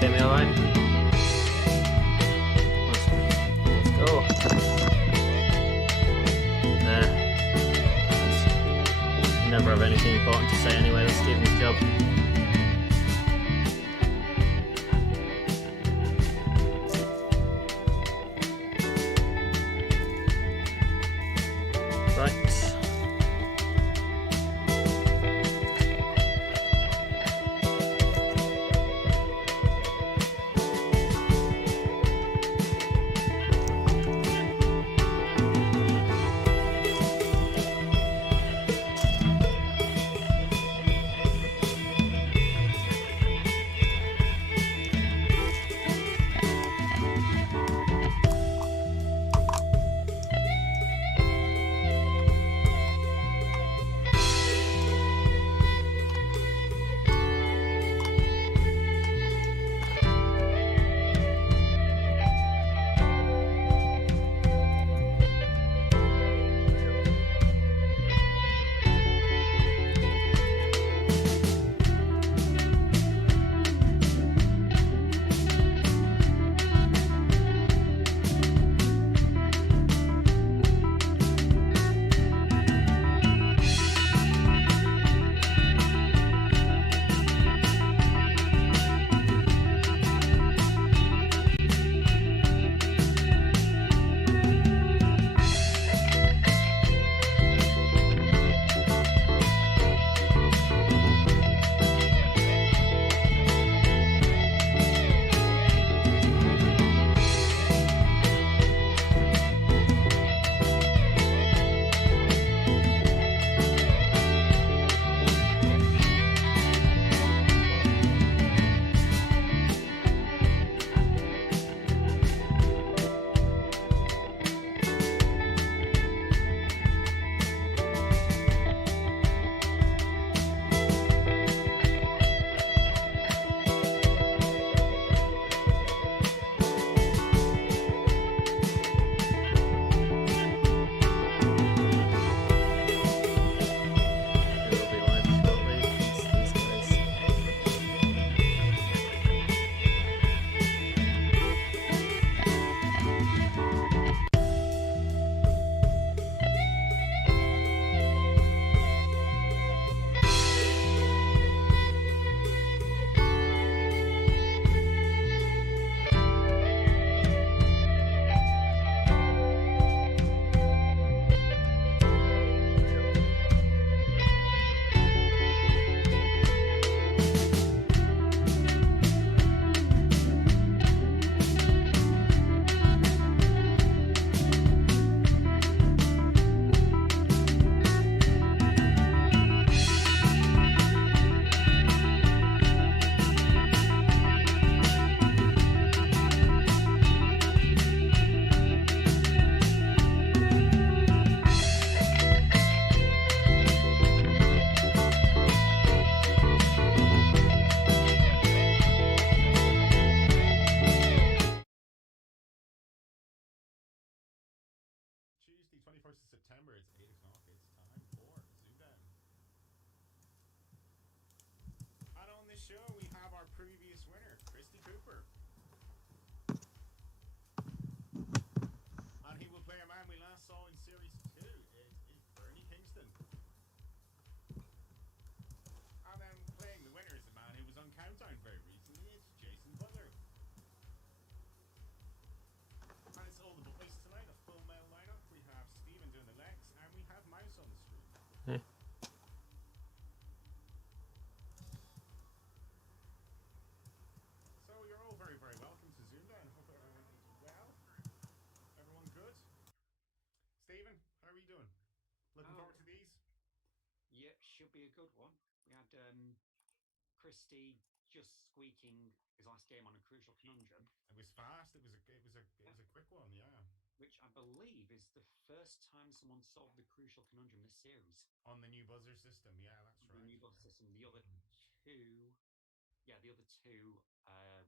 hear me alright? Let's go. Never have anything important to say anyway, that's Stephen's job. September, it's 8 o'clock. It's time for ZoomDown. And on this show, we have our previous winner, Christy Cooper. And he will play a man we last saw in Series 2. It is Bernie Kingston. And then playing the winner is a man who was on Countdown very recently. It's Jason Butler. And it's all the boys tonight, a full male lineup. We have Stephen doing the legs, and we have Mouse on the street. Hey. So you're all very, very welcome to ZoomDown. Hope everyone is well. Everyone good? Stephen, how are you doing? Looking forward to these? Yeah, should be a good one. We had Christy just squeaking his last game on a crucial conundrum. It was fast. It was a quick one, yeah. Which I believe is the first time someone solved the crucial conundrum this series. On the new buzzer system, yeah, that's right. The new buzzer system. The other two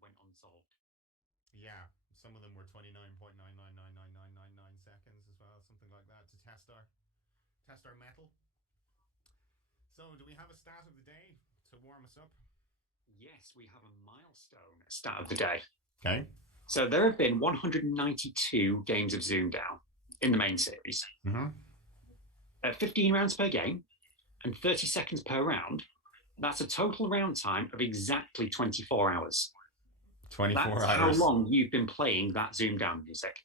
went unsolved. Yeah, some of them were 29.9999999 seconds as well, something like that, to test our metal. So, do we have a stat of the day to warm us up? Yes, we have a milestone stat of the day. Okay. So there have been 192 games of ZoomDown in the main series. 15 rounds per game and 30 seconds per round. That's a total round time of exactly 24 hours. 24 That's hours. how long you've been playing that ZoomDown music.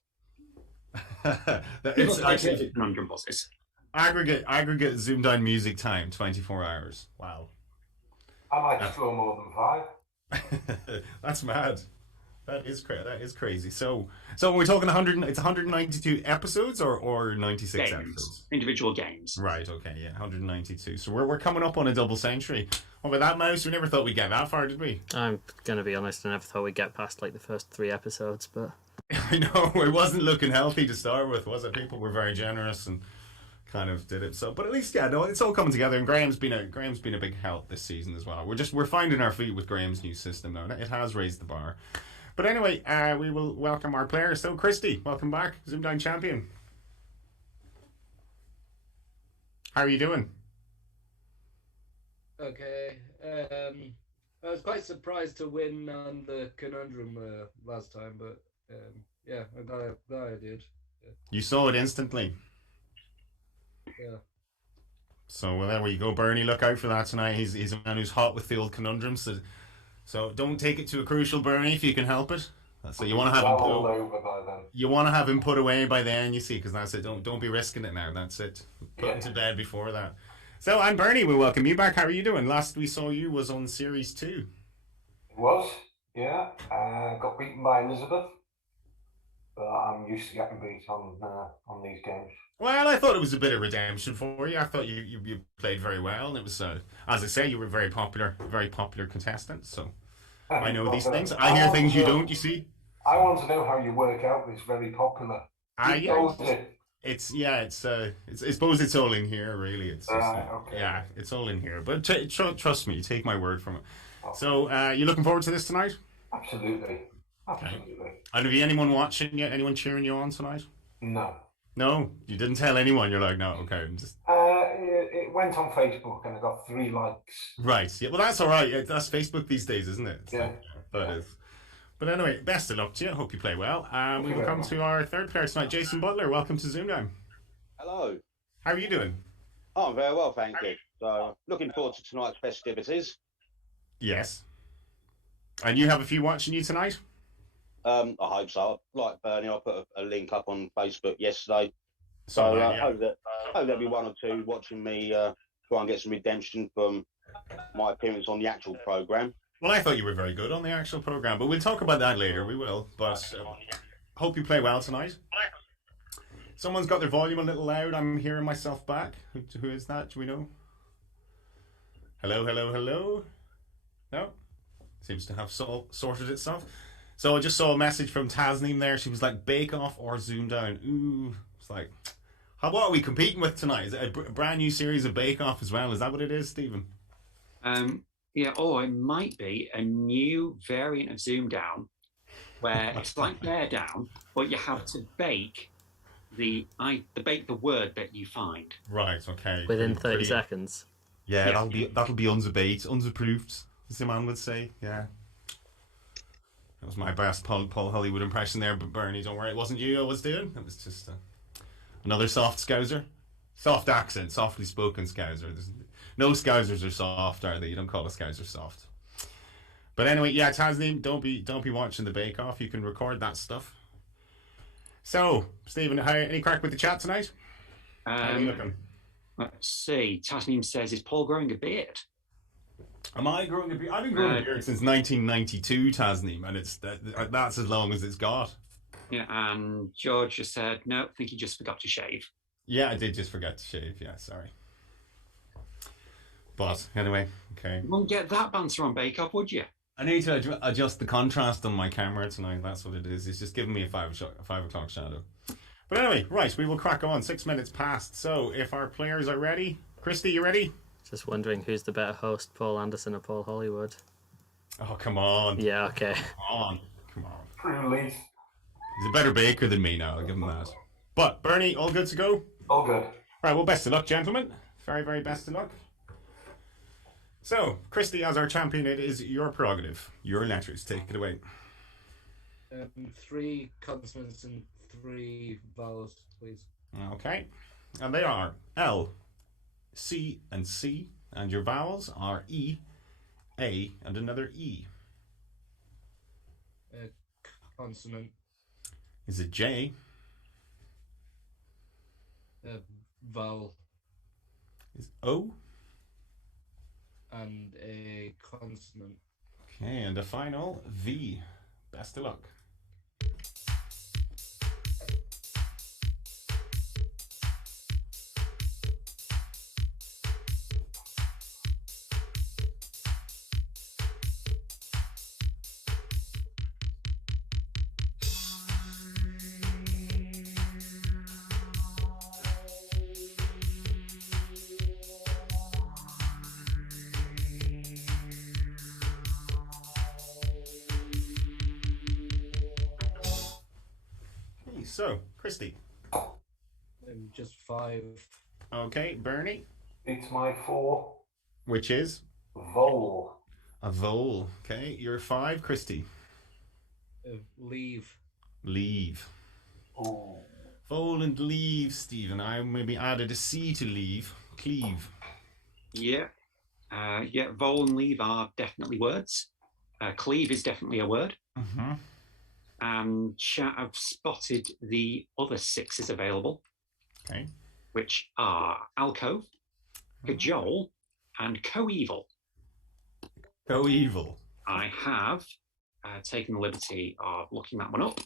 It's actually conundrum bosses. aggregate ZoomDown music time, 24 hours. Wow. I might throw more than 5. That's mad. That is crazy. So we're talking 100. It's 192 episodes or 96 episodes. Individual games. Right. Okay. Yeah. 192. So we're coming up on a double century. What about that, Mouse? We never thought we'd get that far, did we? I'm gonna be honest. I never thought we'd get past like the first 3 episodes, but I know it wasn't looking healthy to start with, was it? People were very generous and kind of did it. So, but at least, yeah, no, it's all coming together. And Graham's been a big help this season as well. We're finding our feet with Graham's new system now. It has raised the bar. But anyway, we will welcome our players. So, Christy, welcome back, ZoomDown champion. How are you doing? Okay. I was quite surprised to win on the conundrum last time, but yeah, I'm glad I did. Yeah. You saw it instantly. Yeah. So, well, there we go, Bernie. Look out for that tonight. He's a man who's hot with the old conundrums. So don't take it too crucial, Bernie, if you can help it. So you want to have him put away by then, you see, because that's it. Don't be risking it now. That's it. Put him to bed before that. So, and Bernie, we welcome you back. How are you doing? Last we saw you was on Series 2. It was, yeah. Got beaten by Elizabeth, but I'm used to getting beat on these games. Well, I thought it was a bit of redemption for you. I thought you played very well, and it was, as I say, you were a very popular contestant. So I know these things. I hear things you don't. You see. I want to know how you work out this very popular. I suppose it's all in here, really. It's just, okay. Yeah, it's all in here. But trust me, take my word from it. Okay. So, you looking forward to this tonight? Absolutely. Okay. And have you anyone watching yet? Anyone cheering you on tonight? No. No, you didn't tell anyone. You're like, no, okay, I'm just. It went on Facebook and I got 3 likes. Right. Yeah. Well, that's all right. That's Facebook these days, isn't it? Yeah. But anyway, best of luck to you. I hope you play well. We will come to our third player tonight, Jason Butler. Welcome to ZoomDown. Hello. How are you doing? Oh, I'm very well, thank you. So, looking forward to tonight's festivities. Yes. And you have a few watching you tonight? I hope so. Like Bernie, I put a link up on Facebook yesterday. So, I hope there'll be 1 or 2 watching me try and get some redemption from my appearance on the actual programme. Well, I thought you were very good on the actual programme, but we'll talk about that later. We will. But hope you play well tonight. Someone's got their volume a little loud. I'm hearing myself back. Who is that? Do we know? Hello, hello, hello? No? Seems to have sorted itself. So I just saw a message from Tasneem there. She was like, Bake Off or ZoomDown? Ooh. It's like, what are we competing with tonight? Is it a brand new series of Bake Off as well? Is that what it is, Stephen? Yeah, or it might be a new variant of ZoomDown where it's like Bear Down, but you have to bake the word that you find. Right, okay. Within 30 seconds. Yeah, that'll be unzebate, unzapproved, as the man would say. Yeah. That was my best Paul Hollywood impression there, but Bernie, don't worry, it wasn't you I was doing. It was just another soft Scouser. Soft accent, softly spoken Scouser. No Scousers are soft, are they? You don't call a Scouser soft. But anyway, yeah, Tasneem, don't be watching the Bake Off. You can record that stuff. So, Stephen, any crack with the chat tonight? How are you looking? Let's see. Tasneem says, "Is Paul growing a beard?" Am I growing a beard? I've been growing a beard since 1992, Tasneem, and that's as long as it's got. Yeah, and George just said, "No, I think he just forgot to shave." Yeah, I did just forget to shave. Yeah, sorry. But anyway, okay. You wouldn't get that banter on Bake Off, would you? I need to adjust the contrast on my camera tonight. That's what it is. It's just giving me a 5 o'clock shadow. But anyway, right, we will crack on. 6 minutes past. So if our players are ready, Christy, you ready? Just wondering who's the better host, Paul Anderson or Paul Hollywood? Oh, come on. Yeah, okay. Come on. Release. He's a better baker than me now. I'll give him that. But Bernie, all good to go? All good. Right, well, best of luck, gentlemen. Very, very best of luck. So, Christy, as our champion, it is your prerogative. Your letters. Take it away. 3 consonants and 3 vowels, please. Okay. And they are L, C, and C. And your vowels are E, A, and another E. Consonant. Is it J? Vowel. Is O? And a consonant. Okay, and the final V. Best of luck. So, Christy. Just 5. Okay, Bernie. It's my 4. Which is? Vowel. A vowel. Okay, you're 5, Christy. Leave. Leave. Ooh. Vowel and leave, Stephen. I maybe added a C to leave. Cleave. Yeah. Vowel and leave are definitely words. Cleave is definitely a word. Mm-hmm. And chat have spotted the other 6s available. Okay. Which are alcove, cajole, and coeval. Coeval. I have taken the liberty of looking that one up.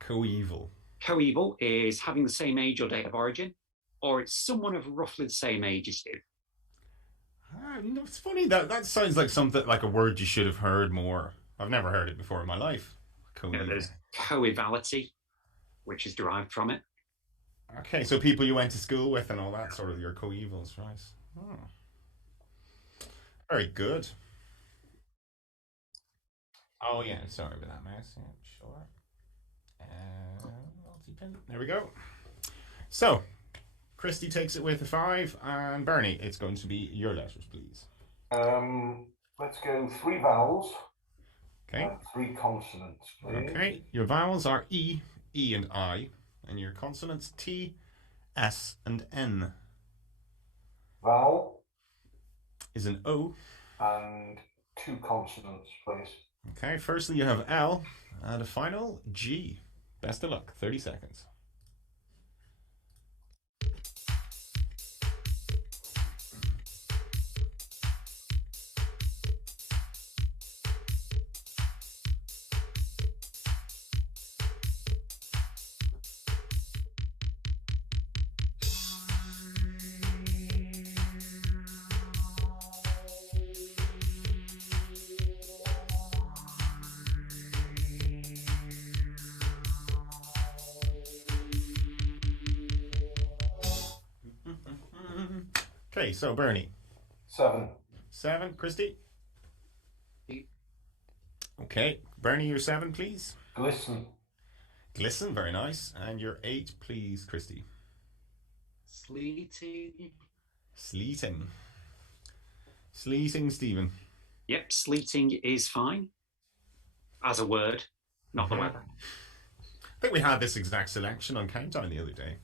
Coeval. Coeval is having the same age or date of origin, or it's someone of roughly the same age as you. No, it's funny that sounds like something like a word you should have heard more. I've never heard it before in my life. Coeval. There's coevality, which is derived from it. Okay, so people you went to school with and all that sort of your coevals, right? Oh. Very good. Oh yeah, sorry about that, mouse. Yeah, sure. Multi-pin. There we go. So, Christy takes it with a 5, and Bernie, it's going to be your letters, please. Let's go 3 vowels. Okay. And 3 consonants, please. Okay. Your vowels are E, E, and I, and your consonants T, S, and N. Vowel. Is an O. And 2 consonants, please. Okay. Firstly, you have L, and a final G. Best of luck. 30 seconds. Okay, so Bernie. 7. 7, Christy. 8. Okay, Bernie, your 7, please. Glisten. Glisten, very nice. And your 8, please, Christy. Sleeting. Sleeting. Sleeting, Stephen. Yep, sleeting is fine. As a word, not the weather. I think we had this exact selection on Countdown the other day.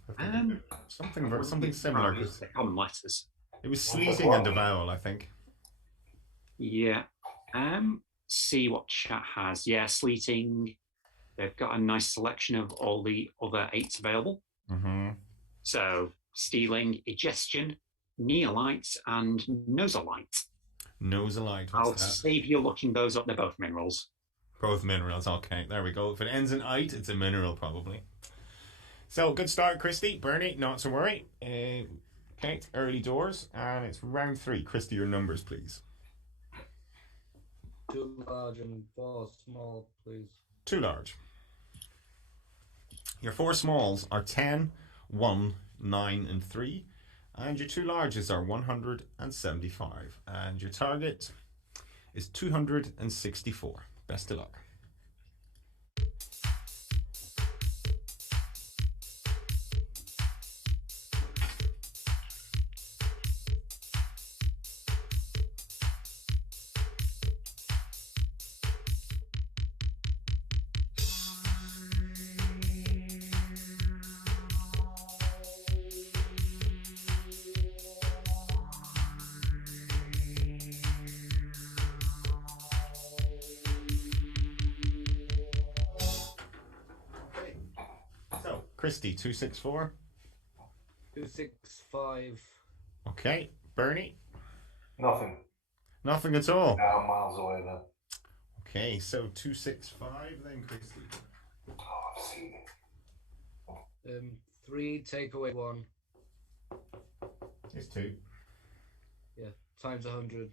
Something similar. Common letters. It was sleeting and a vowel, I think. Yeah. See what chat has. Yeah, sleeting. They've got a nice selection of all the other 8s available. Mm-hmm. So stealing, egestion, neolite, and nosolite. Nosolite. I'll save you looking those up. They're both minerals. Both minerals. Okay, there we go. If it ends in "ite," it's a mineral probably. So good start, Christy. Bernie, not to worry. Okay, early doors, and it's round 3. Christy, your numbers, please. 2 large and 4 small, please. 2 large. Your 4 smalls are 10, 1, 9, and 3. And your 2 larges are 175. And your target is 264. Best of luck. Christy, 264. 265. Okay. Bernie? Nothing. Nothing at all. Now I'm miles away then. Okay, so 265 then, Christy. Oh, I've seen it. 3, take away 1. It's 2. Yeah, times 100.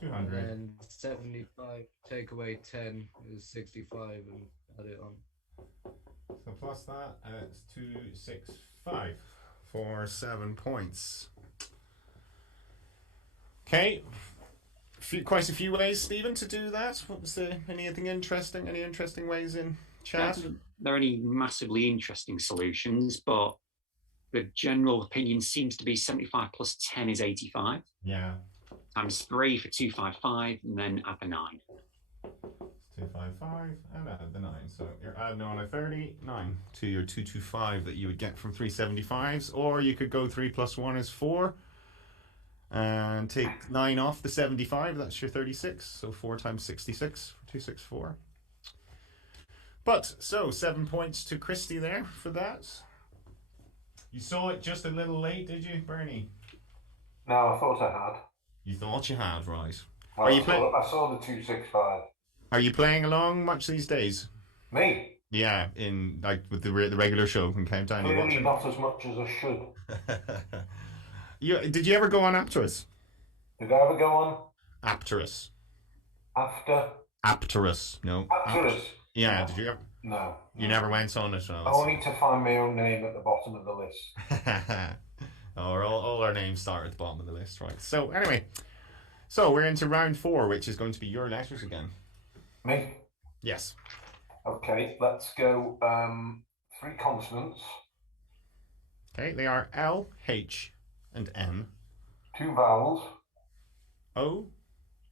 200. And 75, take away 10 is 65, and add it on. So plus that, it's 265 for 7 points. Okay. Quite a few ways, Stephen, to do that. What was anything interesting? Any interesting ways in chat? There are any massively interesting solutions, but the general opinion seems to be 75 plus 10 is 85. Yeah. Times 3 for 255, and then add the 9. 255 and add the 9. So you're adding on a 39 to your 225 that you would get from 375s, or you could go 3 plus 1 is 4 and take 9 off the 75. That's your 36. So 4 times 66 for 264. But so 7 points to Christy there for that. You saw it just a little late, did you, Bernie? No, I thought I had. You thought you had, right? Well, I saw the 265. Are you playing along much these days? Me? Yeah, in like with the regular show in Countdown. Clearly not as much as I should. Did you ever go on Apterus? Did I ever go on? Apterus. After? Apterus. No. Apterus? Yeah, No. did you ever? No. You never went on it? No, Only to find my own name at the bottom of the list. all our names start at the bottom of the list, right? So anyway, we're into round 4, which is going to be your letters again. Me? Yes. Okay, let's go 3 consonants. Okay, they are L, H, and N. 2 vowels. O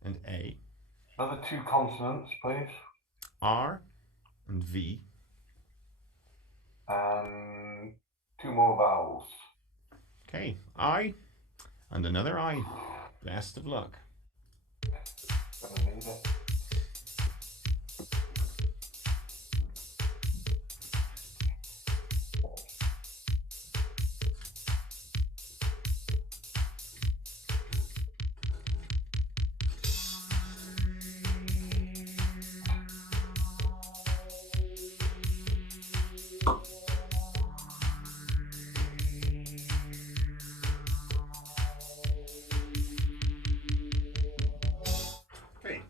and A. Another 2 consonants, please. R and V. And 2 more vowels. Okay, I and another I. Best of luck. Gonna need it.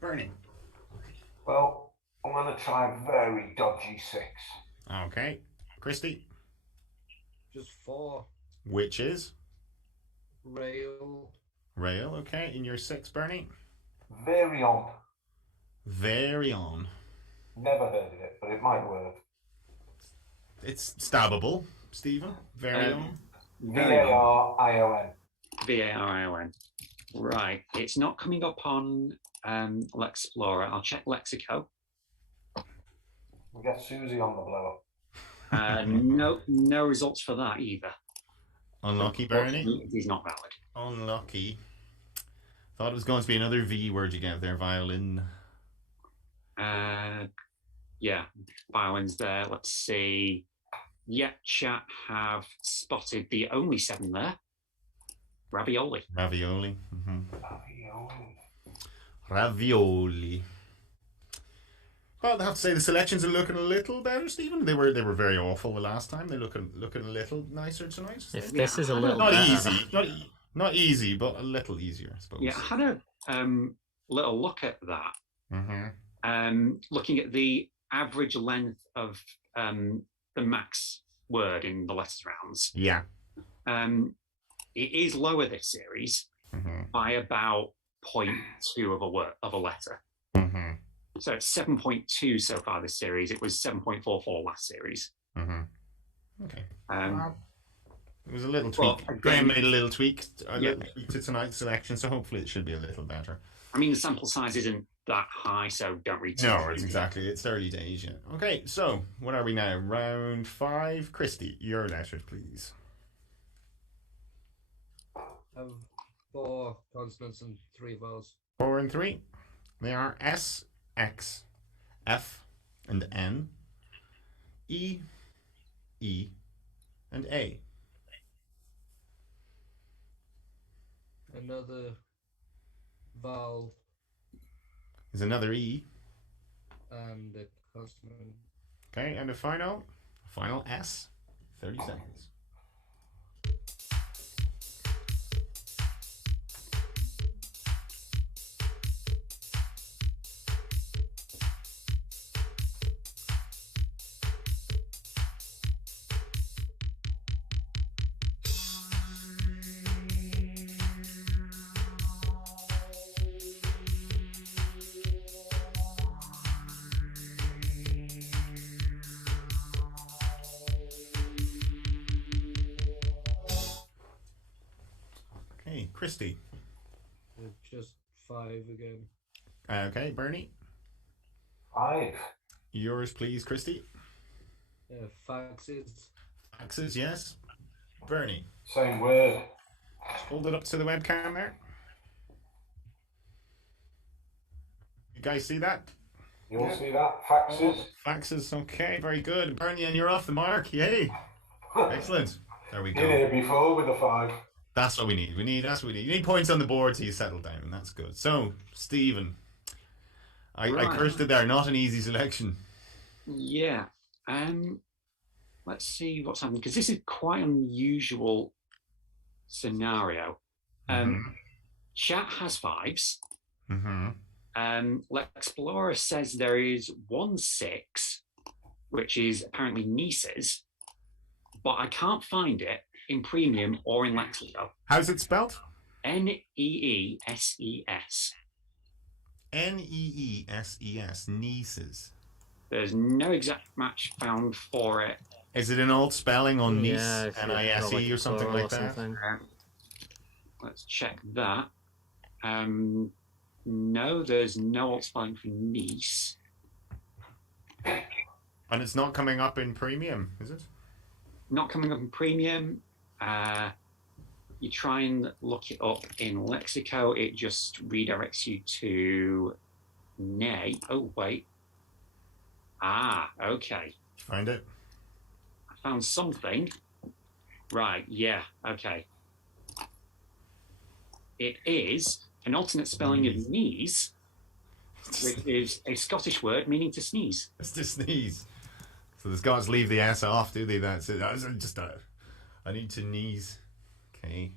Bernie. Well, I'm going to try a very dodgy 6. Okay. Christy. Just 4. Which is? Rail. Rail, okay. In your 6, Bernie? Very on. Very on. Never heard of it, but it might work. It's stabbable, Stephen. Very on. V-A-R-I-O-N. V-A-R-I-O-N. Right. It's not coming up on Lexplorer. I'll check Lexico. We get Susie on the blower. No results for that either. Unlucky, Bernie. It is not valid. Unlucky. Thought it was going to be another V word you get there, violin. Yeah, violins there. Let's see. Yeah, chat have spotted the only 7 there. Ravioli. Ravioli. Mm-hmm. Ravioli. Ravioli. Well, I have to say the selections are looking a little better, Stephen. They were very awful the last time. They're looking a little nicer tonight. If this is a little not better. easy, not easy, but a little easier, I suppose. Yeah, I had a little look at that. Mm-hmm. Looking at the average length of the max word in the letters rounds. Yeah. It is lower this series by about 0.2 of a letter. Mm-hmm. So it's 7.2 so far this series. It was 7.44 last series. Mm-hmm. Okay. Well, it was a little tweak. Graham made a little tweak to tonight's selection, so hopefully it should be a little better. I mean, the sample size isn't that high, so don't read too No, much. it's early days yet. Okay, so what are we now? Round 5. Christy, your letters, please. 4 consonants and 3 vowels. 4 and 3. They are S, X, F, and N. E, E, and A. Another vowel There's another E. and a consonant. Okay, and a final S. 30 seconds. Okay, Christy. Just 5 again. Okay, Bernie. 5. Yours, please, Christy. Faxes. Faxes, yes. Bernie. Same word. Hold it up to the webcam there. You guys see that? You'll see that. Faxes. Faxes, okay, very good. Bernie, and you're off the mark. Yay. Excellent. There we Been here go. before with a 5. That's what we need. That's what we need. You need points on the board so you settle down. That's good. So, Stephen. I cursed it there. Not an easy selection. Yeah. Let's see what's happening, because this is quite an unusual scenario. Chat has 5s. L'explorer says there is 1 6, which is apparently Niece's, but I can't find it in Premium or in Lexico. How's it spelled? Neeses. Neeses. Nieces. There's no exact match found for it. Is it an old spelling on niece? Yeah, if you Nise got, like, or something plural like or that? something. Let's check that. No, there's no old spelling for niece. And it's not coming up in Premium, is it? Not coming up in Premium. You try and look it up in Lexico, it just redirects you to Nay. Oh, wait. Okay. Find it? I found something. Right, yeah, okay. It is an alternate spelling of knees, which is a Scottish word meaning to sneeze. It's to sneeze. So the Scots leave the S off, do they? That's it. I need to sneeze. Okay.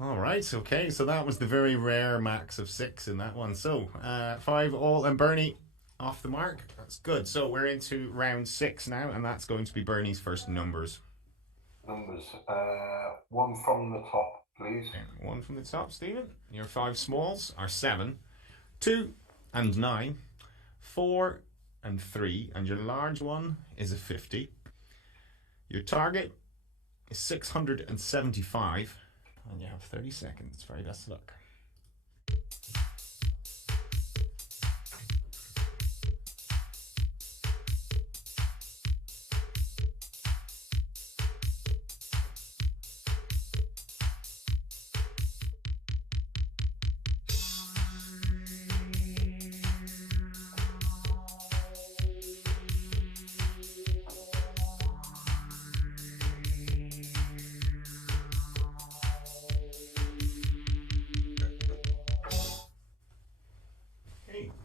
All right. Okay. So that was the very rare max of 6 in that one. So 5 all, and Bernie off the mark. That's good. So we're into round 6 now, and that's going to be Bernie's first numbers. Numbers. 1 from the top, please. Okay, 1 from the top, Stephen. Your 5 smalls are 7, 2 and 9, 4 and 3, and your large one is a 50. Your target is 675, and you have 30 seconds. Very best of luck.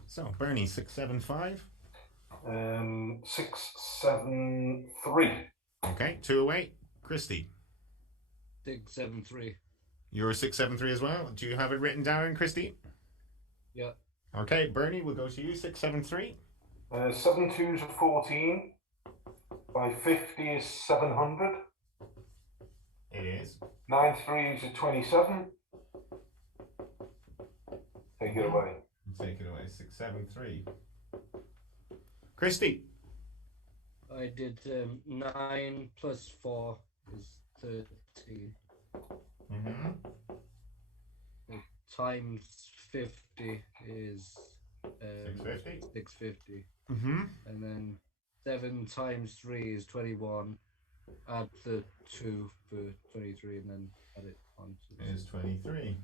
So, Bernie, 675. 673. Okay, 2 away. Christy, 673. you're 673 as well. Do you have it written down, Christy? Yeah. Okay, Bernie, we'll go to you, 673. 7 2s are 14. By 50 is 700. It is. 9 3s are 27. Take it away. Take it away, 673. Christy. I did 9 plus 4 is 13. Times 50 is 650. 650. Mm-hmm. And then 7 times 3 is 21. Add the 2 for 23 and then add it on. It is 23.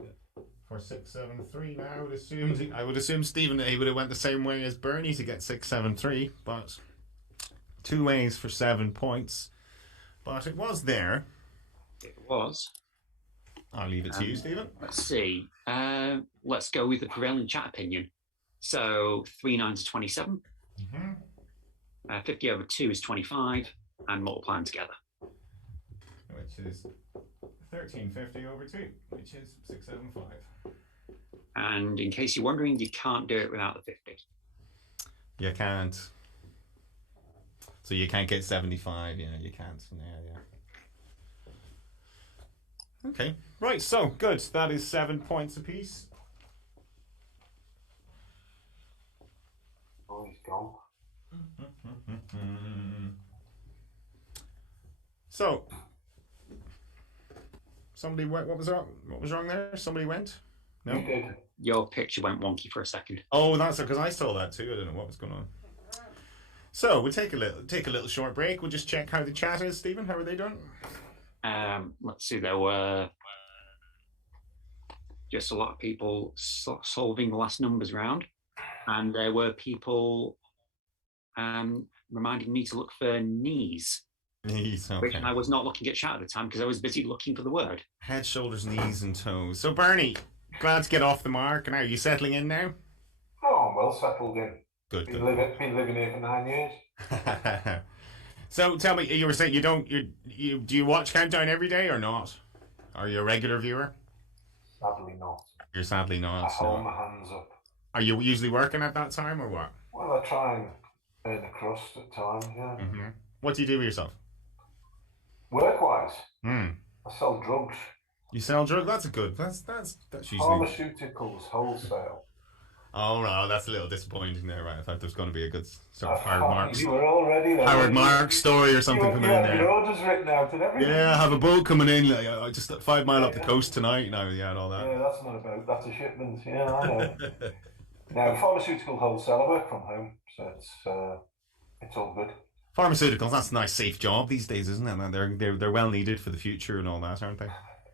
Yeah. for 673 now. I would assume Stephen, he would have went the same way as Bernie to get 673, but 2 ways for 7 points. But it was there. It was. I'll leave it to you, Stephen. Let's see. Let's go with the prevailing chat opinion. So 3 9s is 27. 50 over 2 is 25, and multiply them together. Which is 1350 over 2, which is 675. And in case you're wondering, you can't do it without the 50. You can't. So you can't get 75. Yeah, you can't. Yeah. Okay. Right. So good. That is 7 points apiece. Oh, he's gone. So somebody went. What was wrong? What was wrong there? Somebody went. No. You did. Your picture went wonky for a second. Oh, that's because I saw that too. I don't know what was going on. So we'll take a little short break. We'll just check how the chat is, Stephen. How are they doing? Let's see. There were just a lot of people solving the last numbers round, and there were people reminding me to look for knees. Knees, okay. Which I was not looking at chat at the time because I was busy looking for the word. Head, shoulders, knees, and toes. So Bernie, glad to get off the mark. Now, are you settling in now? Oh, I'm well settled in. Good. Been living here for 9 years. So tell me, you were saying do you watch Countdown every day or not? Are you a regular viewer? Sadly not. You're sadly not. I hold my hands up. Are you usually working at that time or what? Well, I try and earn a crust at times, yeah. Mm-hmm. What do you do with yourself? Work-wise, I sell drugs. You sell drugs? That's usually... Pharmaceuticals, wholesale. Oh, no, that's a little disappointing there, right? I thought there was going to be a good sort of Howard You were already there. Howard Marks story or something coming in there. Your orders written out and everything. Yeah, I have a boat coming in, just 5 mile up the coast tonight now, and all that. Yeah, that's not a boat, that's a shipment. Yeah, I know. Now, pharmaceutical wholesale, I work from home, so it's all good. Pharmaceuticals, that's a nice safe job these days, isn't it? They're well needed for the future and all that, aren't they?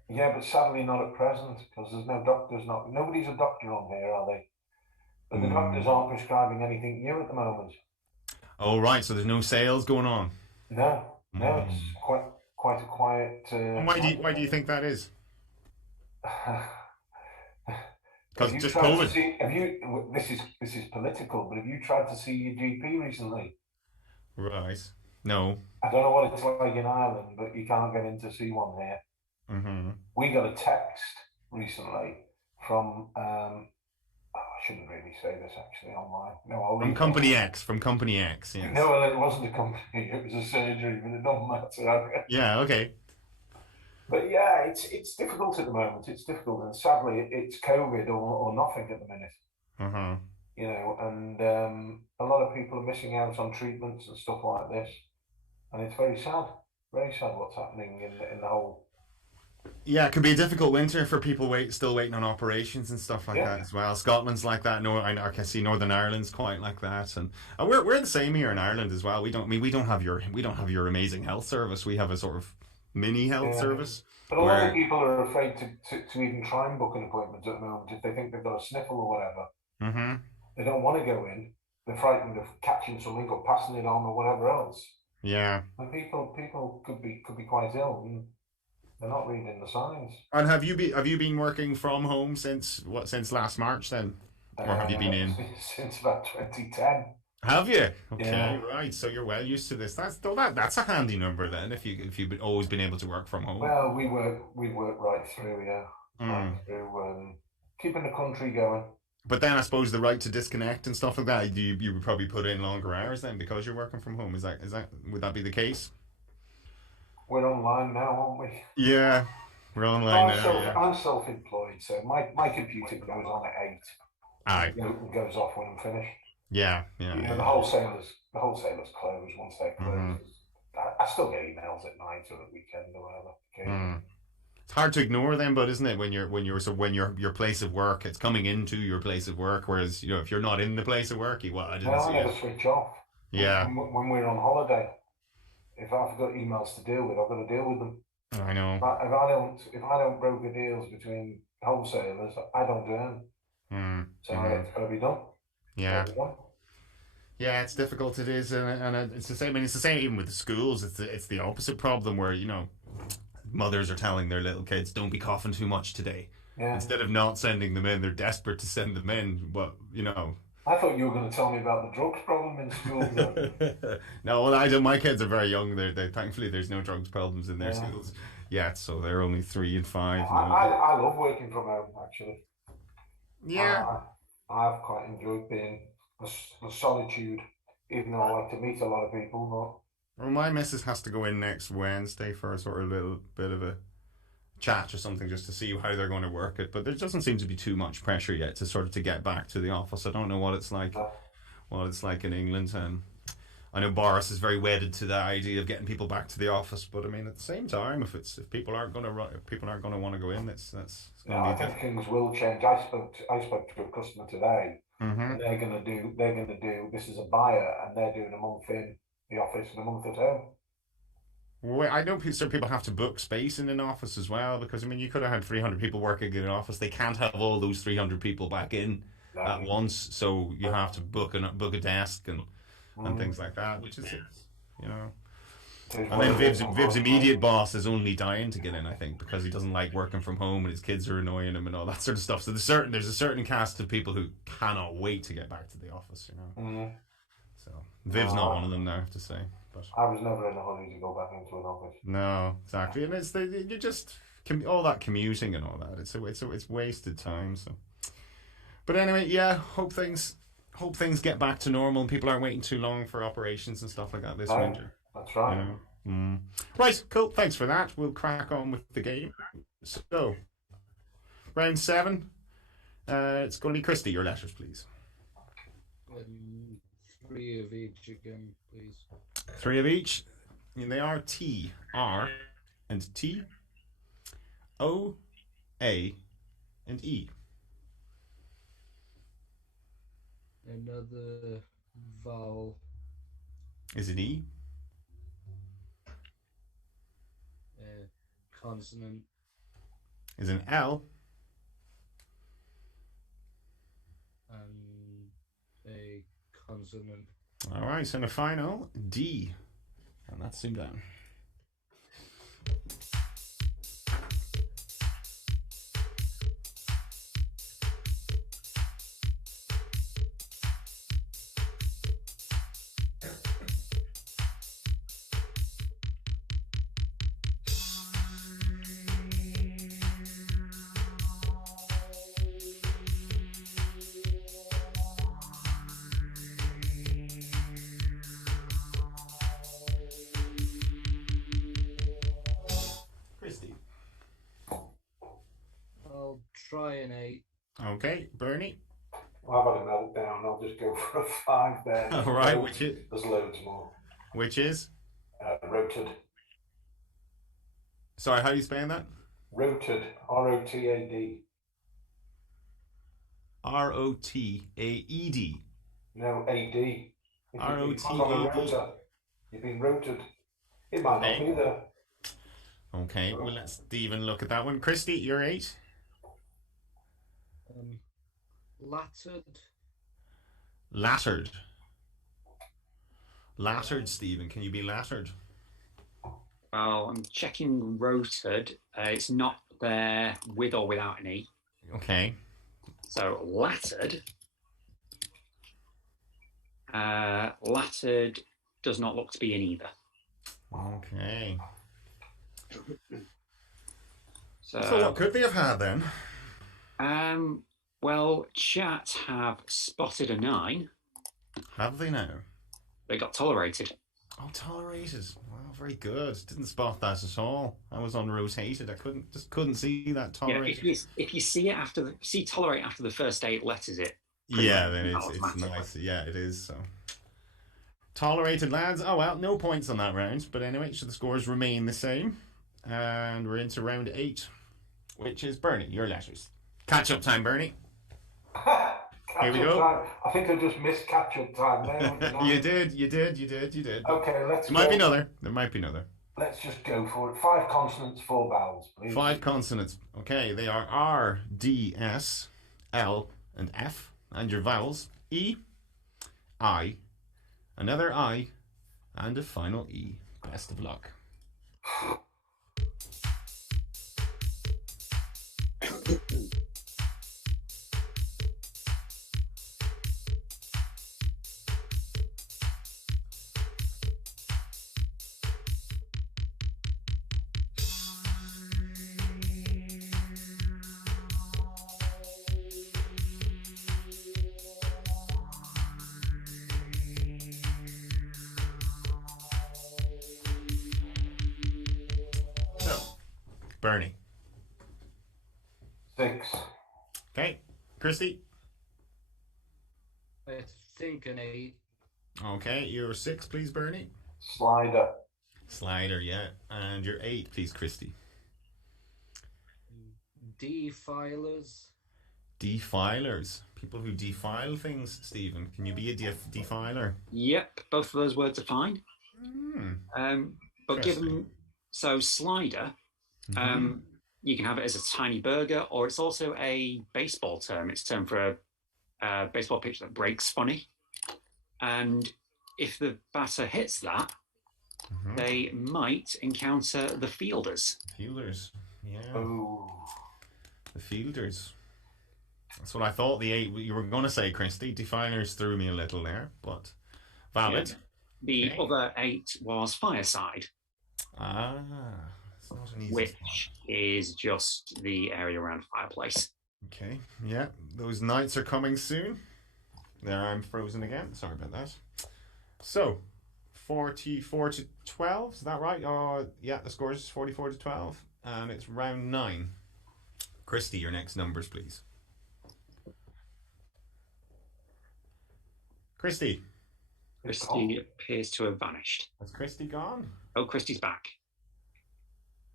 Yeah, but sadly not at present, because there's no doctors, nobody's a doctor on here, are they? But the doctors aren't prescribing anything new at the moment. Oh, right, so there's no sales going on? No, it's quite a quiet... and why do you think that is? Because just COVID. This is political, but have you tried to see your GP recently? Right. No. I don't know what it's like in Ireland, but you can't get in to see one here. Mm-hmm. We got a text recently from... I shouldn't really say this actually online. No, From Company X, yes. No, well, it wasn't a company, it was a surgery, but it doesn't matter. Yeah, okay. But yeah, it's difficult at the moment. It's difficult, and sadly, it's COVID or nothing at the minute. Uh-huh. You know, and a lot of people are missing out on treatments and stuff like this, and it's very sad what's happening in the whole. Yeah, it can be a difficult winter for people still waiting on operations and stuff like that as well. Scotland's like that. I can see Northern Ireland's quite like that, and we're the same here in Ireland as well. We don't have your amazing health service. We have a sort of mini health service. But a lot of people are afraid to even try and book an appointment at the moment if they think they've got a sniffle or whatever. Mm-hmm. They don't want to go in. They're frightened of catching something or passing it on or whatever else. Yeah. And people could be quite ill. And they're not reading the signs. And have you been working from home since last March then, or have you been in since about 2010? Have you? Okay, yeah. Right. So you're well used to this. That's a handy number then. If you've always been able to work from home. Well, we work right through, yeah, right through keeping the country going. But then I suppose the right to disconnect and stuff like that, you would probably put in longer hours then because you're working from home. Would that be the case? We're online now, aren't we? Yeah, we're online now. I'm self-employed, so my computer goes on at 8. Aye. It goes off when I'm finished. Yeah. The wholesalers close once they're closed. Mm-hmm. I still get emails at night or at weekend or whatever. Okay. It's hard to ignore them, but isn't it when your place of work, it's coming into your place of work. Whereas if you're not in the place of work, I never switch off. Yeah. When we're on holiday, if I've got emails to deal with, I've got to deal with them. I know. If I don't broker deals between wholesalers, I don't earn. So it's got to be done. Yeah. Yeah, it's difficult. It is, and it's the same. I mean, it's the same even with the schools. It's the opposite problem where mothers are telling their little kids, "Don't be coughing too much today." Yeah. Instead of not sending them in, they're desperate to send them in. But I thought you were going to tell me about the drugs problem in school. No, well, I don't. My kids are very young. They thankfully there's no drugs problems in their schools yet, so they're only 3 and 5. I love working from home actually. Yeah. I've quite enjoyed being the solitude, even though I like to meet a lot of people. Well, my missus has to go in next Wednesday for a sort of little bit of a chat or something just to see how they're going to work it. But there doesn't seem to be too much pressure yet to get back to the office. I don't know what it's like. What it's like in England. I know Boris is very wedded to the idea of getting people back to the office, but I mean at the same time, if people aren't going to want to go in, that's going to be. I think things will change. I spoke to a customer today, and they're going to do. This is a buyer, and they're doing a month in the office and a month at home. Well, I know some people have to book space in an office as well, because I mean you could have had 300 people working in an office. They can't have all those 300 people back in at once, so you have to book a desk and things like that, which is And then Viv's immediate boss is only dying to get in, I think, because he doesn't like working from home and his kids are annoying him and all that sort of stuff. So there's a certain cast of people who cannot wait to get back to the office, So Viv's not one of them now, I have to say. But I was never in a hurry to go back into an office. No, exactly, and it's you just all that commuting and all that. It's wasted time. So, but anyway, yeah, hope things get back to normal and people aren't waiting too long for operations and stuff like that this winter. That's right. Right, cool. Thanks for that. We'll crack on with the game. So, round 7. It's going to be Christy. Your letters, please. 3 of each again, please. 3 of each. And they are T, R, and T, O, A, and E. Another vowel. Is it E? Consonant. Is an L? And a consonant. All right, so in the final, D. And that's ZoomDown. Try an 8. Okay, Bernie. I've had a meltdown. I'll just go for a 5 there. All right, which is? There's loads more. Which is? Roted. Sorry, how are you spelling that? Roted. R-O-T-A-D. R-O-T-A-E-D. No, A-D. R-O-T-A-D. You've been roted. It might not be there. Okay, well, let's even look at that one. Christy, you're 8. Lattered. Lattered. Lattered, Stephen. Can you be lattered? Well, I'm checking roted. It's not there with or without an E. Okay. So lattered. Lattered does not look to be in either. Okay. So what could they have had then? Well, chat have spotted a 9. Have they now? They got tolerated. Oh, tolerated. Wow, very good. Didn't spot that at all. I was on rotated. I couldn't see that tolerated. Yeah, if you see it see tolerate after the first 8 letters, then it's nice. Yeah, it is. So tolerated, lads. Oh well, no points on that round. But anyway, so the scores remain the same, and we're into round 8, which is Bernie. Your letters. Catch up time, Bernie. Here we go. Time. I think I just missed catch up time there. You did. Okay, let's There might be another. Let's just go for it. 5 consonants, 4 vowels, please. 5 consonants. Okay, they are R, D, S, L, and F. And your vowels: E, I, another I, and a final E. Best of luck. Bernie. 6. Okay. Christy. I think an 8. Okay, your 6, please, Bernie. Slider. Slider, yeah. And your 8, please, Christy. Defilers. Defilers. People who defile things, Stephen. Can you be a defiler? Yep, both of those words are fine. But given slider, you can have it as a tiny burger, or it's also a baseball term. It's a term for a baseball pitch that breaks funny. And if the batter hits that, they might encounter the fielders. Fielders, yeah. Oh. The fielders. That's what I thought the 8 you were going to say, Christy. Defilers threw me a little there, but valid. Yeah. The other 8 was fireside. Ah, it's not an easy which is just the area around a fireplace. Okay, yeah, those nights are coming soon. There, I'm frozen again. Sorry about that. So, 44 to 12, is that right? Yeah, the score is 44 to 12, and it's round 9. Christy, your next numbers, please. Christy. Christy appears to have vanished. Has Christy gone? Oh, Christy's back.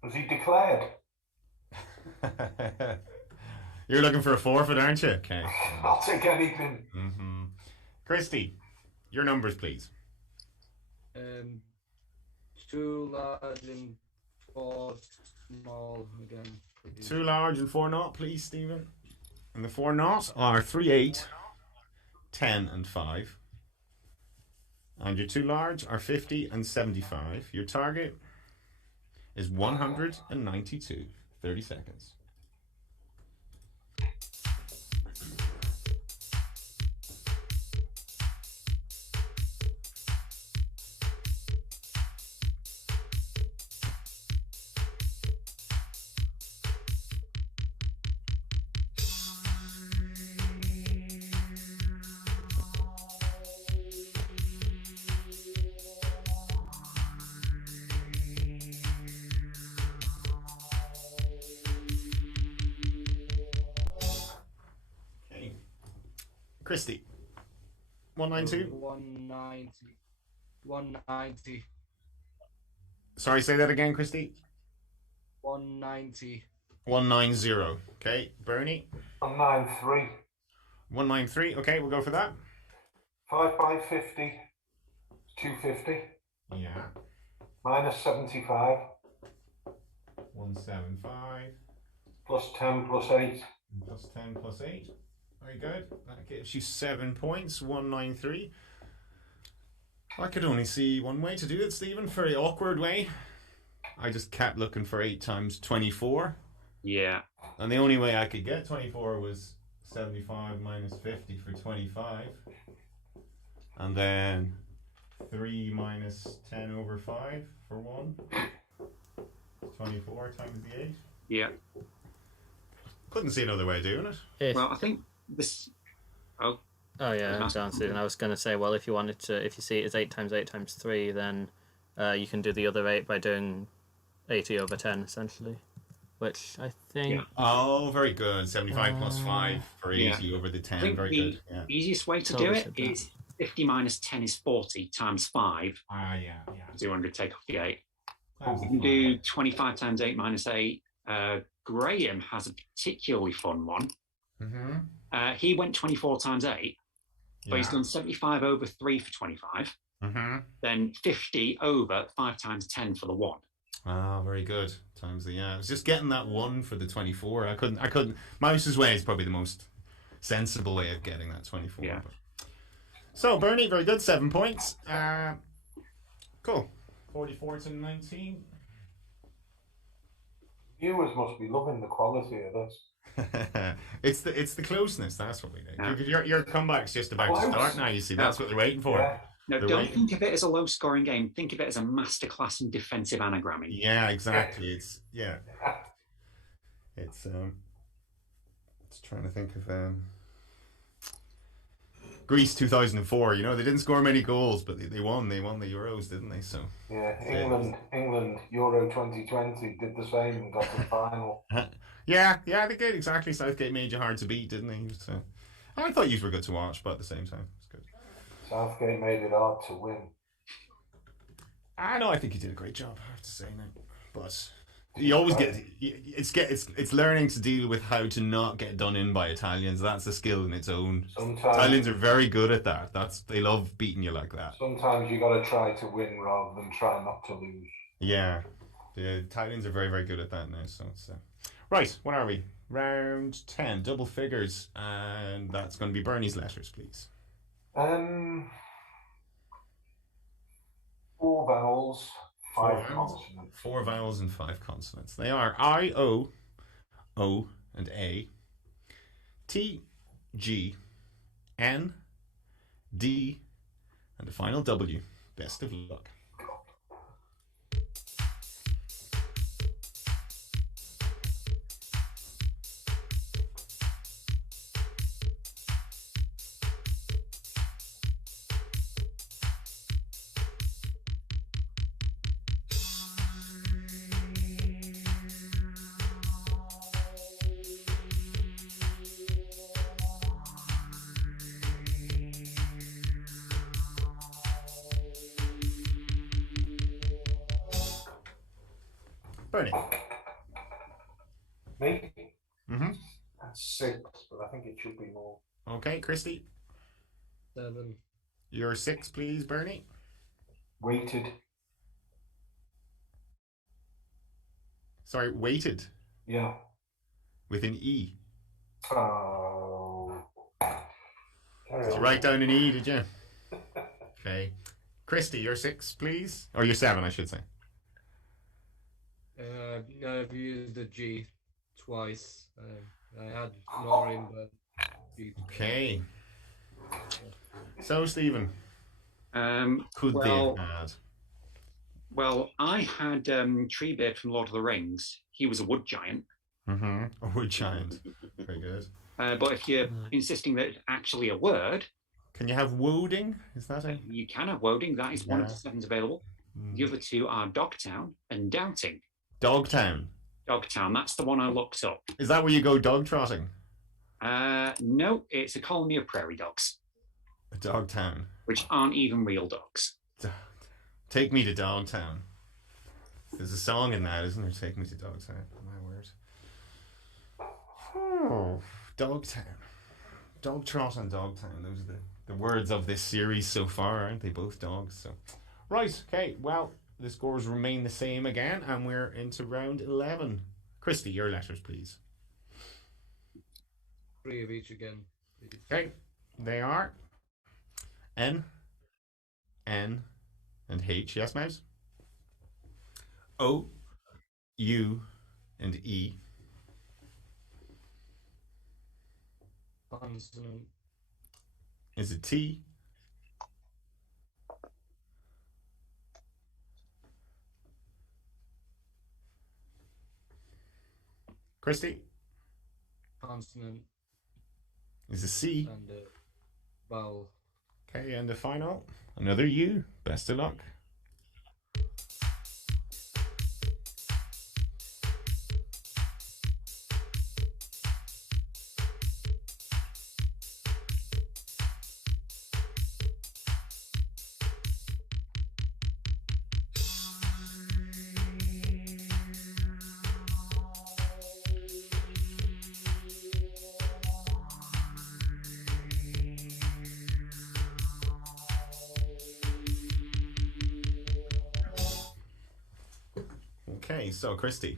Was he declared? You're looking for a forfeit, aren't you? Okay. I'll take anything. Christy, your numbers, please. 2 large and 4 small again. 2 large and 4 not, please, Stephen. And the 4 not are 3, 8, 10, and 5. And your 2 large are 50 and 75. Your target is 192. 30 seconds. Christy. 192? 190. 190. Sorry, say that again, Christy. 190. 190. Okay, Bernie. 193. 193. Okay, we'll go for that. 5 by 50. 250. Yeah. Minus 75. 175. Plus 10 plus 8. Plus 10 plus 8. Very good. That gives you 7 points. 193. I could only see one way to do it, Stephen. Very awkward way. I just kept looking for 8 times 24. Yeah. And the only way I could get 24 was 75 minus 50 for 25. And then 3 minus 10 over 5 for 1. 24 times the 8. Yeah. Couldn't see another way of doing it. Well, I think this... Oh yeah, I'm down, Stephen. I was going to say, well, if you wanted to, if you see it as 8 times 8 times 3, then you can do the other 8 by doing 80 over 10, essentially. Which I think... Yeah. Oh, very good. 75 plus 5 for 80 over the 10. I think very the good. Yeah. easiest way to do it is 50 minus 10 is 40 times 5. Yeah. 200, take off the 8. You can do 25 times 8 minus 8. Graham has a particularly fun one. Mm-hmm. He went 24 times 8, but he's done 75 over 3 for 25. Mm-hmm. Then 50 over 5 times 10 for the 1. Ah, very good. Times the I was just getting that one for the 24. I couldn't. Mouse's way is probably the most sensible way of getting that 24. Yeah. But. So Bernie, very good. 7 points. Cool. 44 to 19. Viewers must be loving the quality of this. it's the closeness. That's what we need. Yeah. Your comeback's just about to start now. You see, that's what they're waiting for. Yeah. No, They're don't waiting. think of it as a low-scoring game. Think of it as a masterclass in defensive anagramming. Yeah, exactly. It's trying to think of Greece 2004. You know, they didn't score many goals, but they won. They won the Euros, didn't they? So Yeah, England Euro 2020 did the same and got to the final. yeah, they did exactly. Southgate made you hard to beat, didn't he? So I thought you were good to watch, but at the same time, it's good. Southgate made it hard to win. I know. I think he did a great job. I have to say now, but you always it's learning to deal with how to not get done in by Italians. That's a skill in its own. Sometimes Italians are very good at that. They love beating you like that. Sometimes you got to try to win rather than try not to lose. Yeah, the Italians are very, very good at that now. So it's right. What are we? Round 10, double figures, and that's going to be Bernie's letters, please. 4 vowels, 5 consonants. 4 vowels and 5 consonants. They are I, O, O and A, T, G, N, D, and the final W. Best of luck. Bernie. Me? Mm-hmm. That's 6, but I think it should be more. Okay, Christy. 7. Your 6, please, Bernie. Weighted. Sorry, weighted. Yeah. With an E. Oh. Did you write down an E, did you? Okay. Christy, your 6, please. Or your 7, I should say. I've used the G twice. I had Norin, but G. Okay. So, Stephen. Could they have had? Well, I had Treebeard from Lord of the Rings. He was a wood giant. Mm-hmm. A wood giant. Very good. But if you're insisting that it's actually a word... Can you have woading? Is that it? You can have woading. That is one of the 7s available. The other 2 are Dogtown and Doubting. Dogtown? Dogtown. That's the one I looked up. Is that where you go dog trotting? No, it's a colony of prairie dogs. A Dogtown. Which aren't even real dogs. Take me to Dogtown. There's a song in that, isn't there? Take me to Dogtown. My word. Oh, Dogtown. Dog trot and Dogtown. Those are the words of this series so far, aren't they? Both dogs. So, right. Okay. Well, the scores remain the same again, and we're into round 11. Christy, your letters, please. 3 of each again. Please. Okay. They are N, N, and H. Yes, Mouse? O, U, and E. Consonant. Is it T? Christy? Consonant. Is it C? And vowel. Okay, and the final. Another U. Best of luck. Okay, so Christy.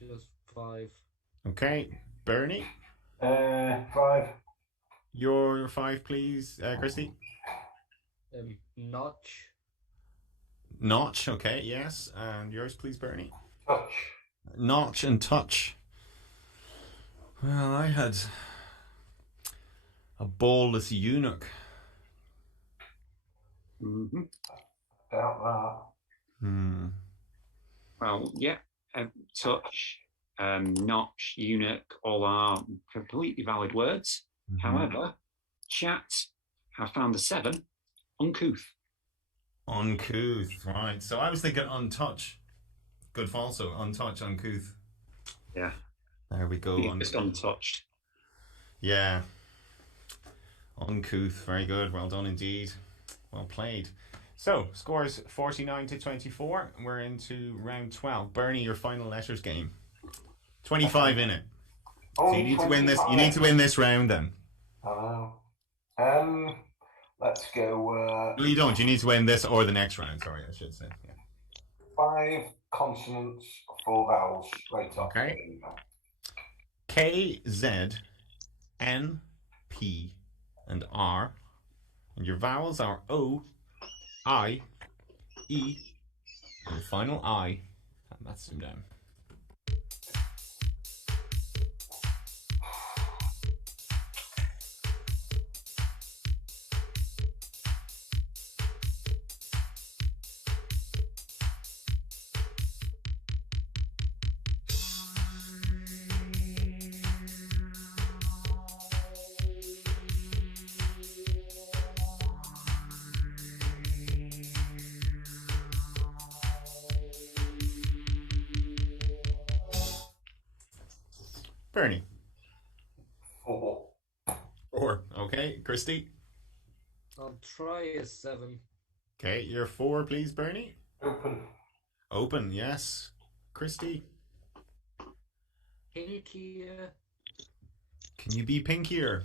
Just 5. Okay, Bernie. 5. Your 5, please, Christy. Notch. Notch. Okay, yes, and yours, please, Bernie. Touch. Notch and touch. Well, I had a ballless eunuch. Mm-hmm. Doubt that. Well, yeah, touch, notch, eunuch, all are completely valid words. However, chat have found the 7, uncouth. Uncouth, right. So I was thinking untouch. Good falso. Untouch, uncouth. Yeah. There we go. Just untouched. Yeah. Uncouth. Very good. Well done indeed. Well played. So, scores 49 to 24. We're into round 12. Bernie, your final letters game. 25 in it. So you need to win this. You need to win this round then. I know. Let's go. No, you don't. You need to win this or the next round. Sorry, I should say. Yeah. 5 consonants, 4 vowels. Straight up. Okay. K, Z, N, P, and R. And your vowels are O, I, E, and the final I. And that's ZoomDown. Bernie. 4. 4. Okay. Christy. I'll try a 7. Okay. Your 4, please, Bernie. Open. Open. Yes. Christy. Pinkier. Can you be pinkier?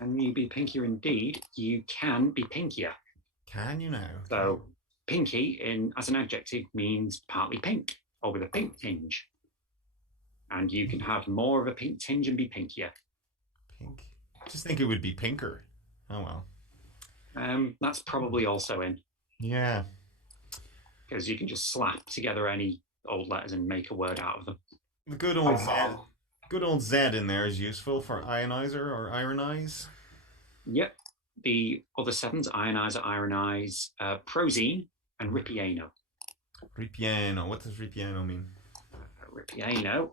Can you be pinkier indeed? You can be pinkier. Can you now? So, pinky as an adjective means partly pink or with a pink tinge. And you can have more of a pink tinge and be pinkier. Pink. I just think it would be pinker. Oh well. That's probably also in. Yeah. Because you can just slap together any old letters and make a word out of them. The good old Z. Good old Z in there is useful for ionizer or ironize. Yep. The other 7s, ionizer, ironize, prosine, and ripieno. Ripieno. What does ripieno mean? Ripieno.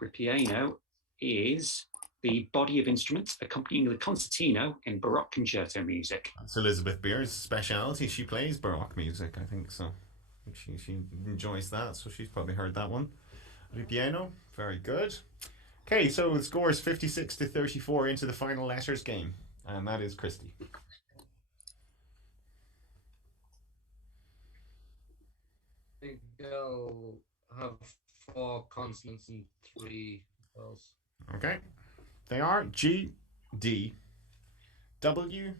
Ripieno is the body of instruments accompanying the concertino in Baroque concerto music. That's Elizabeth Beer's speciality. She plays Baroque music, I think so. She enjoys that, so she's probably heard that one. Ripieno, very good. Okay, so the score is 56 to 34 into the final letters game, and that is Christy. I think I'll have 4 consonants and 3 vowels. Okay. They are G, D, W,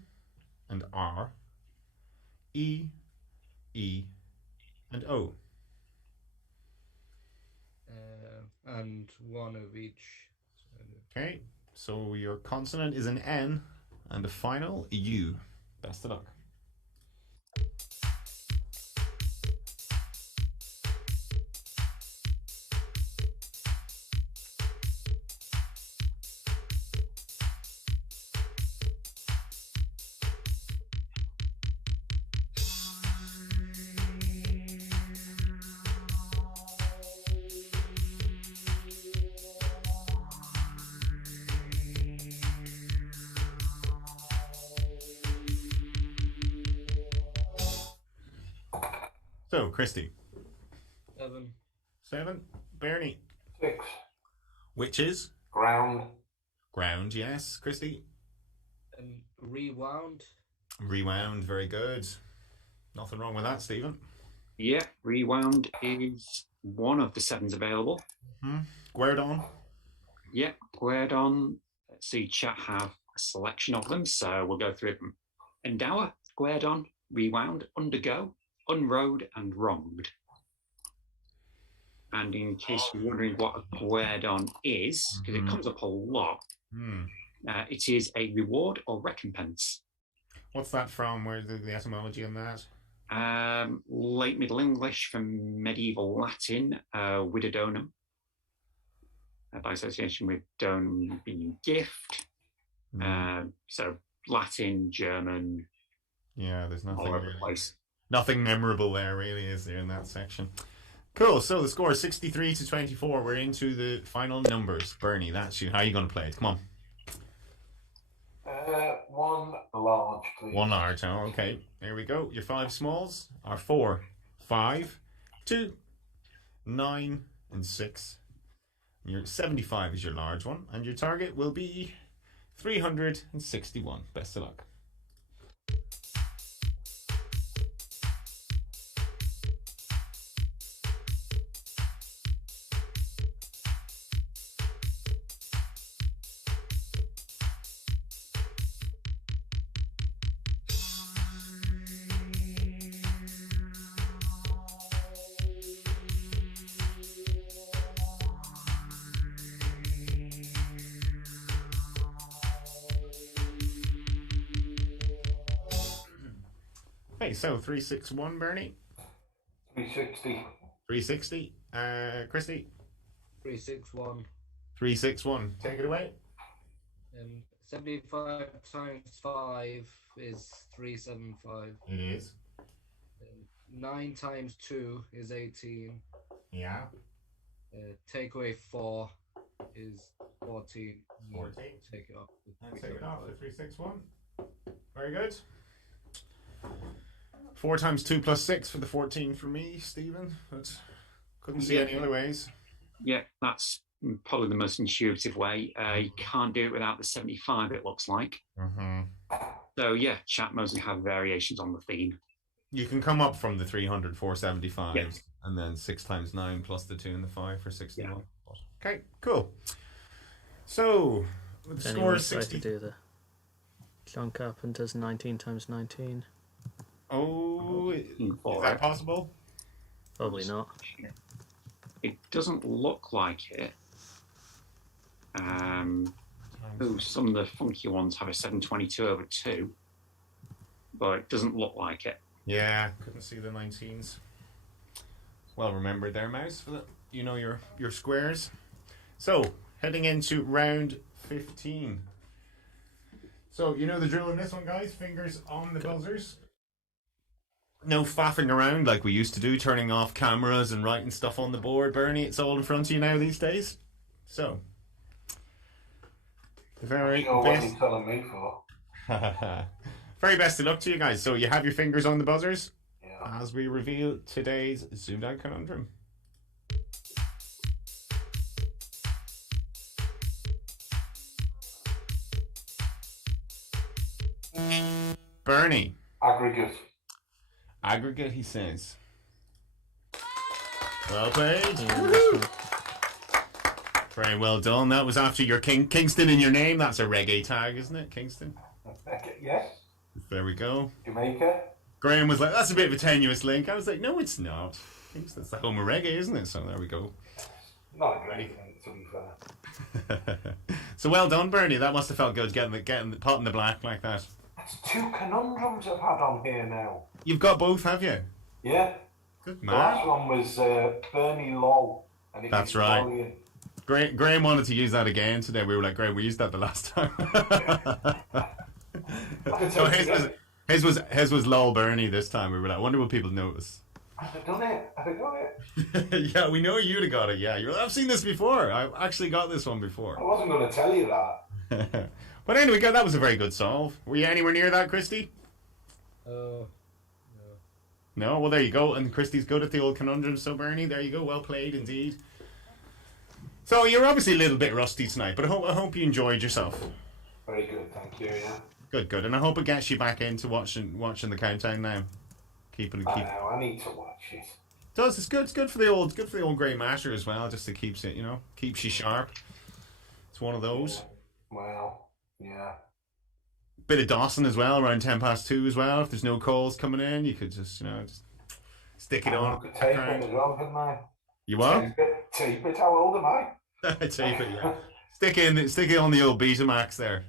and R, E, E, and O. And 1 of each. Okay, so your consonant is an N, and the final U. Best of luck. So, Christy. 7. 7. Bernie. 6. Witches. Ground. Ground, yes. Christy. Rewound. Rewound, very good. Nothing wrong with that, Stephen. Yeah, rewound is one of the 7s available. Guerdon. Yeah, Guerdon. Let's see, chat have a selection of them, so we'll go through them. Endower, squared on, rewound, undergo, unrode, and wronged. And in case you're wondering what a squared on is, because it comes up a lot, it is a reward or recompense. What's that from? Where's the etymology on that? Late Middle English from medieval Latin, widodonum, by association with donum being gift. So Latin, German. Yeah, there's nothing all over really, the place. Nothing memorable there, really, is there, in that section? Cool. So the score is 63 to 24. We're into the final numbers. Bernie, that's you. How are you going to play it? Come on. One large, please. One large. Oh, okay. There we go. Your 5 smalls are 4, 5, 2, 9, and 6. Your 75 is your large one, and your target will be 361. Best of luck. So 361, Bernie. 360. 360. Christy. 361. 361. Take it away. 75 times 5 is 375. It is. 9 times 2 is 18. Yeah. Take away 4 is 14. 14. Take it off. And take it off the 361. Very good. 4 times 2 plus 6 for the 14 for me, Stephen. But couldn't see any other ways. Yeah, that's probably the most intuitive way. You can't do it without the 75, it looks like. So yeah, chat mostly have variations on the theme. You can come up from the 300, 475, and then 6 times 9 plus the 2 and the 5 for 61. Yeah. Okay, cool. So, the score is 60. To do the John Carpenter's 19 times 19. Oh, is that possible? Probably not. It doesn't look like it. Some of the funky ones have a 722 over 2, but it doesn't look like it. Yeah, couldn't see the 19s. Well remembered there, Mouse. For the, you know your squares. So, heading into round 15. So, you know the drill in this one, guys. Fingers on the buzzers. No faffing around like we used to do, turning off cameras and writing stuff on the board, Bernie. It's all in front of you now these days. So, the very what best. you're telling me for. Very best of luck to you guys. So, you have your fingers on the buzzers Yeah. as we reveal today's ZoomDown conundrum. Bernie. Aggregate. Aggregate, he says. Well played. Very well done. That was after your Kingston in your name. That's a reggae tag, isn't it, Kingston? Yes. There we go. Jamaica. Graham was like, that's a bit of a tenuous link. I was like, no, it's not. Kingston's the home of reggae, isn't it? So there we go. Not a great thing, to be fair. So well done, Bernie. That must have felt good getting the pot in the black like that. That's 2 conundrums I've had on here now. You've got both, have you? Yeah. Good The man. last one was Bernie Lol. And That's right. Graham wanted to use that again today. We were like, Graham, we used that the last time. So his was lol Bernie this time. We were like, I wonder what people notice. I'd have done it. I'd have got it. Yeah, we know you'd have got it. Yeah, you're like, I've seen this before. I've actually got this one I before. wasn't going to tell you that. But anyway, that was a very good solve. Were you anywhere near that, Christy? No. No? Well, there you go. And Christy's good at the old conundrum, so Bernie, there you go. Well played indeed. So you're obviously a little bit rusty tonight, but I hope you enjoyed yourself. Very good, thank you, yeah. Good. And I hope it gets you back into watching the countdown now. I know, I need to watch it. Does it's good for the old grey matter as well, just to keeps you sharp. It's one of those. Well, yeah. bit of Dawson as well around 2:10 as well. If there's no calls coming in, you could just just stick it on. I could tape it as well, couldn't I? You what? Tape it. How old am I? Tape it, yeah. Stick it on the old Betamax there.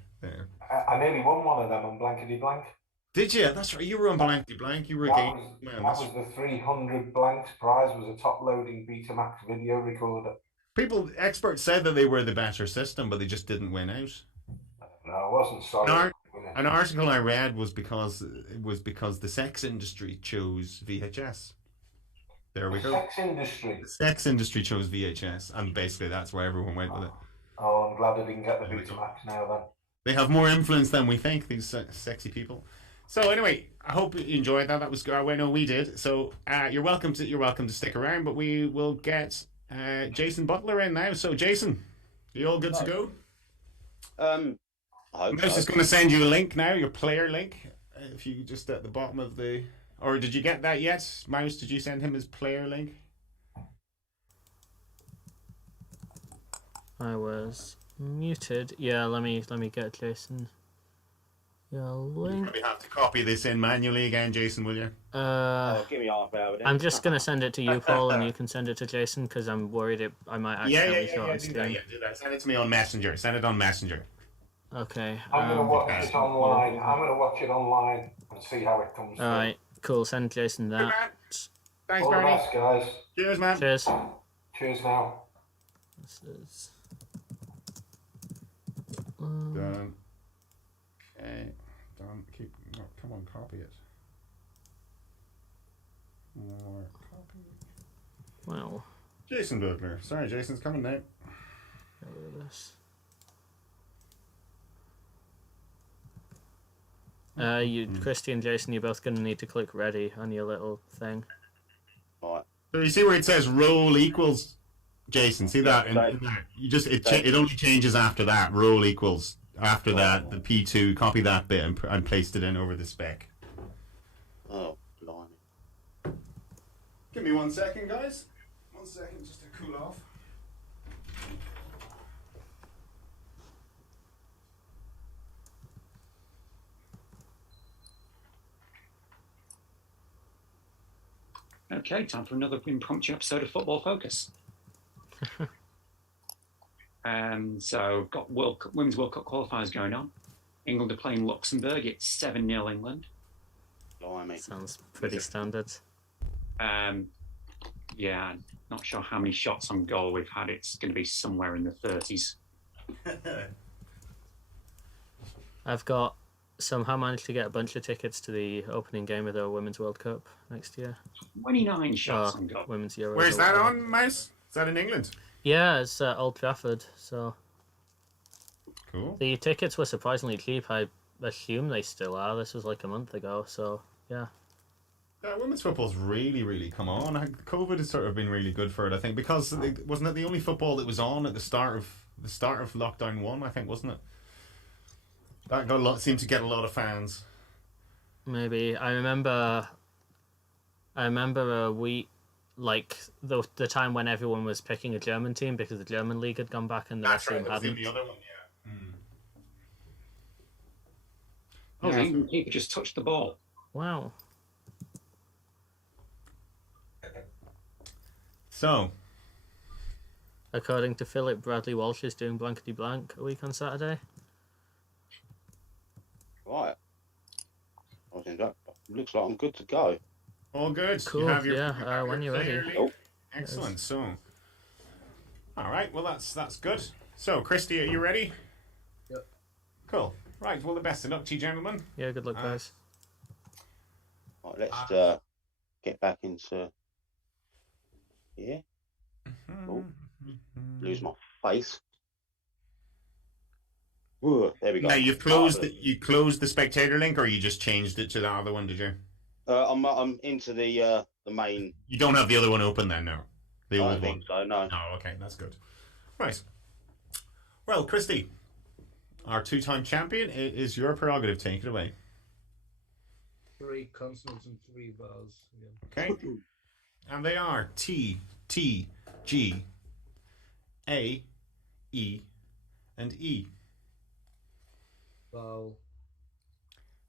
I nearly won one of them on Blankety Blank. Did you? That's right. You were on Blankety Blank. You were a game man. That was the 300 blanks prize. Was a top-loading Betamax video recorder. Experts said that they were the better system, but they just didn't win out. No, I wasn't sorry. An article I read was because the sex industry chose VHS. There we go. The sex industry chose VHS, and basically that's where everyone went with it. Oh, I'm glad I didn't get the Betamax now then. They have more influence than we think, these sexy people. So anyway, I hope you enjoyed that. That was good. Well, no, we did. So you're welcome to stick around, but we will get Jason Butler in now. So Jason, are you all good to go? Mouse is going to send you a link now, your player link. If you just at the bottom of the, or did you get that yet, Mouse? Did you send him his player link? I was muted. Yeah, let me get Jason. Your link. You probably have to copy this in manually again, Jason, will you? Give me half hour then. I'm just gonna send it to you, Paul, and you can send it to Jason because I'm worried I might accidentally show it on stream. Do that. Send it to me on Messenger. Send it on Messenger. Okay. I'm gonna watch it online. I'm gonna watch it online and see how it comes. All right. Cool. Send Jason that. Thanks, all Bernie. the best, guys. Cheers, man. Cheers. Cheers now. This is. Done. Okay. Done. Come on, copy it. More copy. Wow. Jason Butler. Sorry, Jason's coming now. Christy and Jason, you're both gonna need to click ready on your little thing. Right. So you see where it says roll equals, Jason? See that? You just it only changes after that. Roll equals after that. The P2. Copy that bit and paste it in over the spec. Oh, blimey. Give me 1 second, guys. 1 second, just to cool off. Okay, time for another impromptu episode of Football Focus. So, got Women's World Cup qualifiers going on. England are playing Luxembourg. It's 7-0 England. Blimey. Sounds pretty standard. Yeah, not sure how many shots on goal we've had. It's going to be somewhere in the 30s. I've got somehow managed to get a bunch of tickets to the opening game of the Women's World Cup next year. 29 shots on goal. Women's Euro. Where's that on, Mouse? Is that in England? Yeah, it's at Old Trafford. So cool. The tickets were surprisingly cheap. I assume they still are. This was like a month ago. So yeah. Women's football's really, really come on. COVID has sort of been really good for it, I think, because wasn't it the only football that was on at the start of lockdown 1? I think, wasn't it? That seemed to get a lot of fans. Maybe. I remember a week, like the time when everyone was picking a German team because the German league had gone back and the rest of them hadn't. The other one, yeah. Oh, the England keeper just touched the ball. Wow. So, according to Philip, Bradley Walsh is doing blankety blank a week on Saturday. Right. I think that looks like I'm good to go. All good. Cool. You have your, when you're ready. Oh. Excellent. So, all right. Well, that's good. So, Christy, are you ready? Yep. Cool. Right. Well, the best of luck to you, gentlemen. Yeah. Good luck, guys. Right, let's get back into. Yeah. Oh, lose my face. Ooh, there we go. Now you've closed the spectator link, or you just changed it to the other one? Did you? I'm into the main. You don't have the other one open then, no? The old one. So no. Oh, okay, that's good. Right. Well, Christy, our two-time champion, it is your prerogative. Take it away. 3 consonants and 3 vowels. Okay. And they are T, T, G, A, E, and E. Vowel.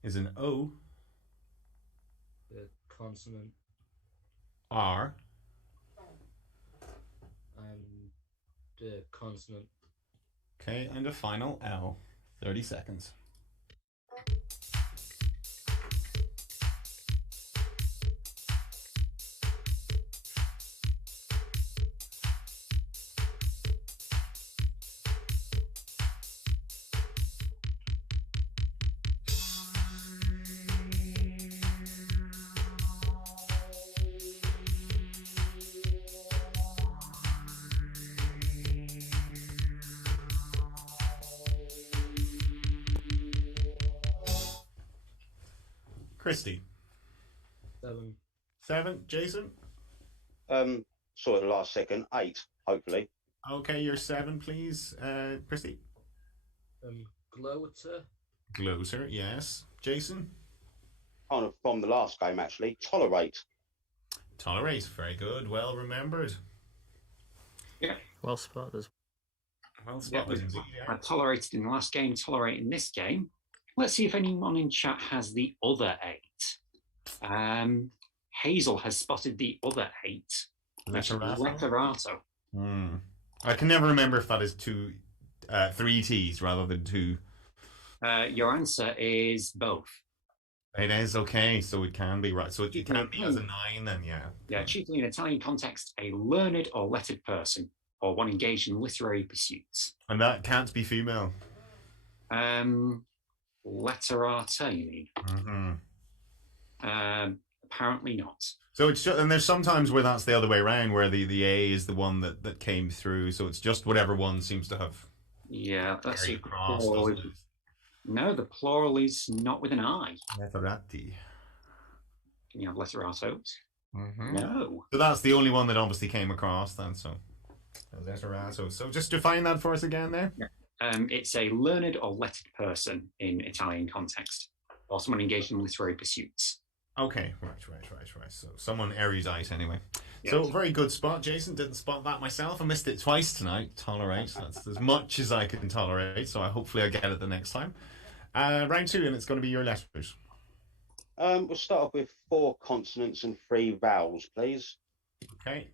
is an O. The consonant. R. And the consonant. Okay, and a final L. 30 seconds. Christy. 7. 7. Jason. Sort of last second. 8, hopefully. Okay, you're 7, please. Christy. Gloater. Gloater, yes. Jason. Kind of from the last game, actually. Tolerate. Tolerate, very good. Well remembered. Yeah. Well spotted. Well spotted indeed. I Yeah. tolerated in the last game, tolerate in this game. Let's see if anyone in chat has the other 8. Hazel has spotted the other 8. Letterato. I can never remember if that is 3 T's rather than 2. Your answer is both. It is, okay, so it can be right. So it can be as a 9 then, yeah. Yeah, chiefly in Italian context, a learned or lettered person, or one engaged in literary pursuits. And that can't be female. Letterata, you mean? Apparently not. So it's just, and there's sometimes where that's the other way around, where the A is the one that came through. So it's just whatever one seems to have. Yeah, that's carried it. across, Plural doesn't is- it? No, the plural is not with an I. Letterati. Can you have letteratos? No. So that's the only one that obviously came across then. So letterato. So just define that for us again there. It's a learned or lettered person in Italian context, or someone engaged in literary pursuits. Okay, right. So someone erudite anyway. Yes. So very good spot, Jason. Didn't spot that myself. I missed it twice tonight. Tolerate. That's as much as I can tolerate. So hopefully I get it the next time. Round 2, and it's going to be your letters. We'll start off with 4 consonants and 3 vowels, please. Okay.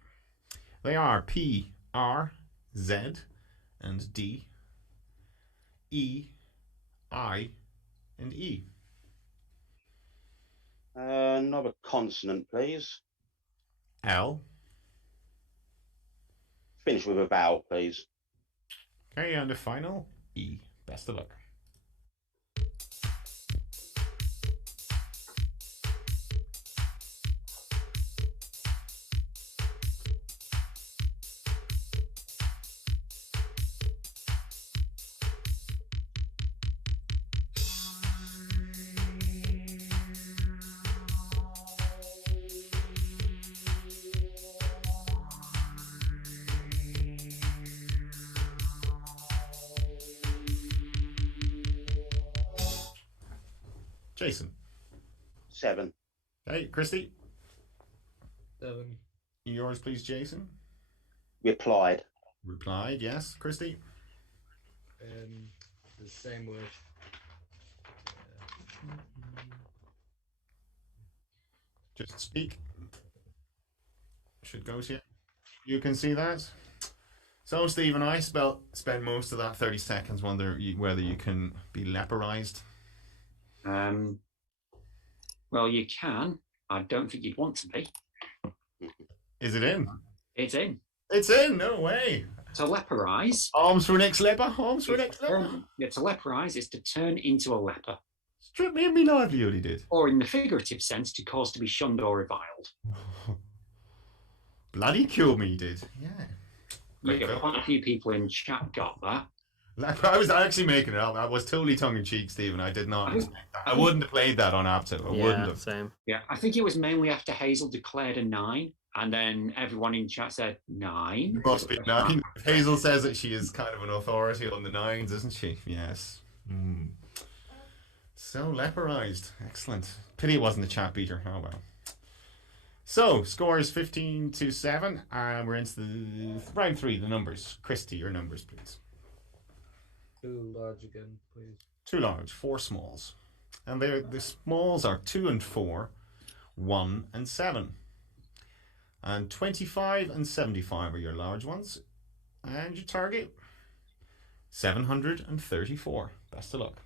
They are P, R, Z, and D, E, I, and E. Another consonant, please. L. Finish with a vowel, please. Okay, and the final E. Best of luck. Jason. 7. Okay, Christy. 7. Yours, please, Jason. Replied. Replied, yes. Christy. The same word. Just speak. Should go to you. You can see that. So, Steve and I spend most of that 30 seconds wondering whether you can be leperized. Well, you can. I don't think you'd want to be. Is it in? It's in. It's in, no way. To leperize. Arms for next leper, arms for next leper. Yeah, to leperize is to turn into a leper. Strip me and me livelihood, he did. Or in the figurative sense, to cause to be shunned or reviled. Bloody kill me, he did. Yeah. Yeah, quite a few people in chat got that. I was actually making it up. I was totally tongue-in-cheek, Stephen. I did not expect that. I wouldn't have played that on Apto. I wouldn't have. Same. Yeah, I think it was mainly after Hazel declared a 9, and then everyone in chat said 9. It must be 9. Hazel says that she is kind of an authority on the 9s, isn't she? Yes. So, leperized. Excellent. Pity it wasn't a chat beater. Oh, well. So, scores 15-7, and we're into the round 3, the numbers. Christy, your numbers, please. 2 large again, please. 2 large, 4 smalls. And the smalls are 2 and 4, 1 and 7. And 25 and 75 are your large ones. And your target, 734. Best of luck.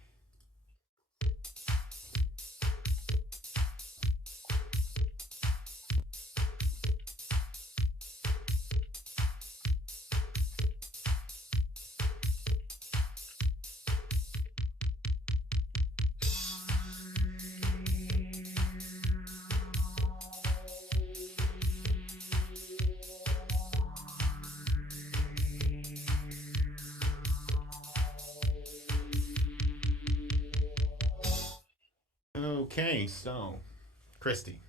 Okay, so Christy.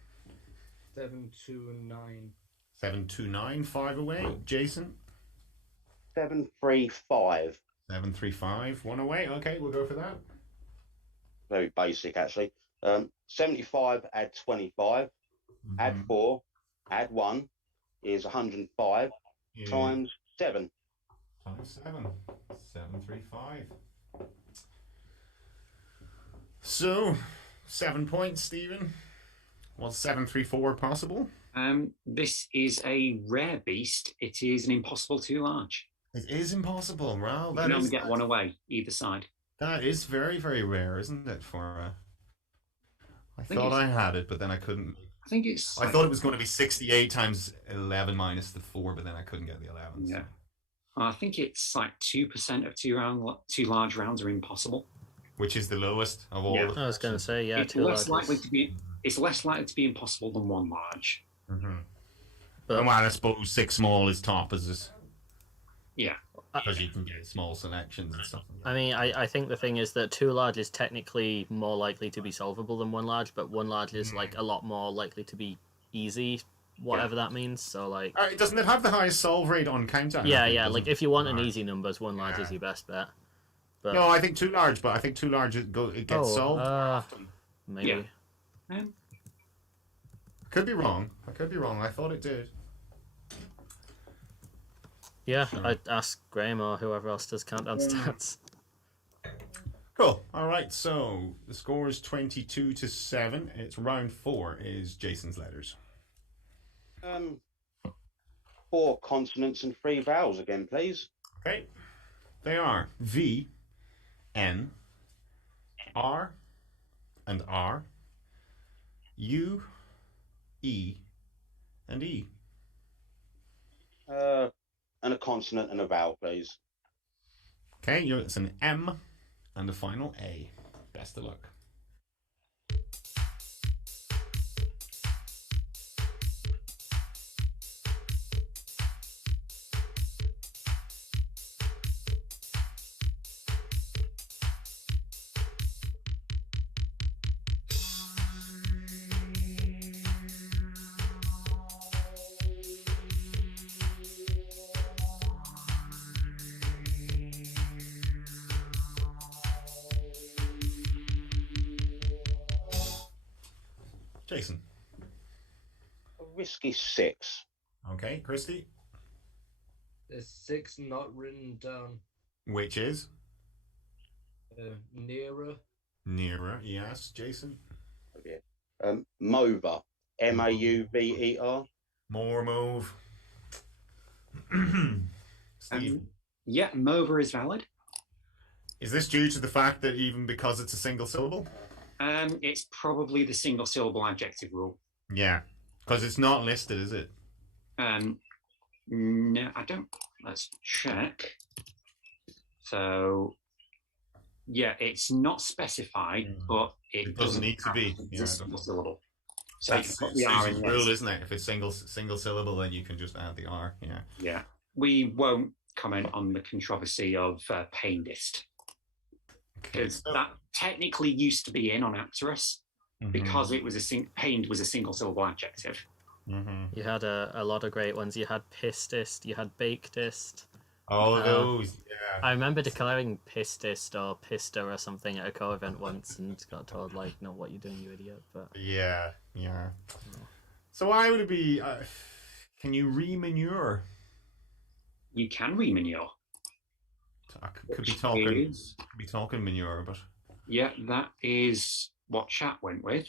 7, 2, and 9. 729, 5 away. Jason. 735. 735, 1 away. Okay, we'll go for that. Very basic, actually. 75 add 25, add 4, add 1 is 105 times 7. Times 7. 735. So, 7 points, Stephen. Was 734 possible? This is a rare beast. It is an impossible too large. It is impossible. Wow, You can only get one away, either side. That is very, very rare, isn't it? I thought I had it, but then I couldn't. I thought it was going to be 68 times 11 minus the 4, but then I couldn't get the 11. Yeah. So. I think it's like 2% of two large rounds are impossible. Which is the lowest of all. Yeah. I was going to say, yeah, it's less likely to be. It's less likely to be impossible than one large. Mm-hmm. But well, I suppose 6 small is top, is it? Yeah. Because you can get small selections and stuff. I mean, I think the thing is that 2 large is technically more likely to be solvable than 1 large, but 1 large is like a lot more likely to be easy, whatever that means. So like, doesn't it have the highest solve rate on counter? Yeah. Like if you want an easy numbers, 1 large is your best bet. But... No, I think 2 large, but I think 2 large it gets solved. Maybe. Yeah. Could be wrong. I could be wrong. I thought it did. Yeah, I'd ask Graham or whoever else does countdown stats. Cool. All right. So the score is 22-7. It's round 4. Is Jason's letters. 4 consonants and 3 vowels again, please. Okay. They are V, N, R, and R, U, E, and E. And a consonant and a vowel, please. Okay, it's an M and a final A. Best of luck. Jason. A risky 6. Okay, Christy. There's 6 not written down. Which is? Nearer. Nearer, yes. Jason. Okay. Mover. Mauver. More move. Steve. Yeah, mover is valid. Is this due to the fact that even because it's a single syllable? It's probably the single syllable adjective rule. Yeah, because it's not listed, is it? No, I don't. Let's check. So, yeah, it's not specified, but it doesn't need to be. It's a single syllable. So that's the R in rule, isn't it? If it's single syllable, then you can just add the R. Yeah. Yeah. We won't comment on the controversy of painedist. Because that technically used to be in on Apterus because it was pained was a single syllable adjective. You had a lot of great ones. You had pistist, you had bakedist. Oh, those, yeah. I remember declaring pistist or pista or something at a co-event once and got told, like, no, what you doing, you idiot. But yeah. So why would it be, can you remanure? You can remanure. I could be talking manure, but... Yeah, that is what chat went with.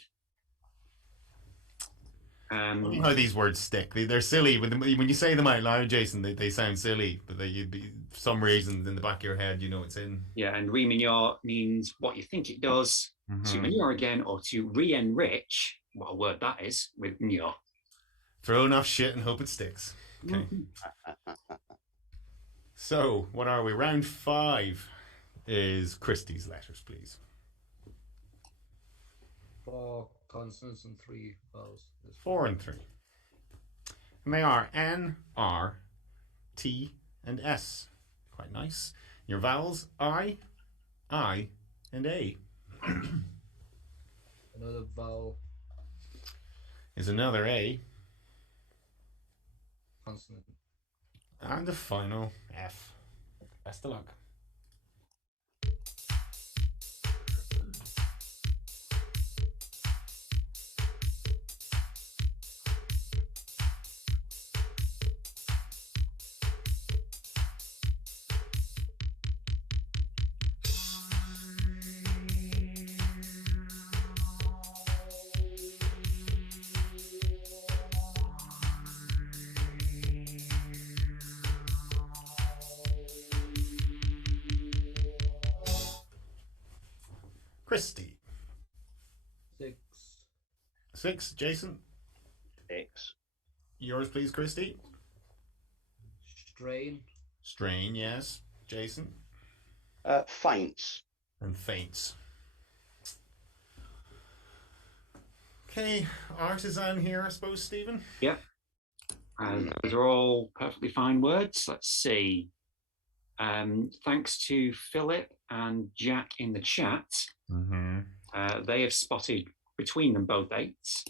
How these words stick. They're silly, but when you say them out loud, Jason, they sound silly. But for some reason in the back of your head, you know it's in. Yeah, and re-manure means what you think it does. To manure again, or to re-enrich, what a word that is, with manure. Throw enough shit and hope it sticks. Okay. So, what are we? Round 5 is Christy's letters, please. 4 consonants and 3 vowels. 4 and 3. And they are N, R, T, and S. Quite nice. Your vowels I, and A. Another vowel. Is another A. Consonant. And the final F. Best of luck. Christy. 6. 6. Jason. 6. Yours, please, Christy. Strain. Strain, yes. Jason. Faints. And faints. Okay, artisan here, I suppose, Stephen. Yep. Those are all perfectly fine words. Let's see. Thanks to Philip and Jack in the chat, they have spotted between them both 8s.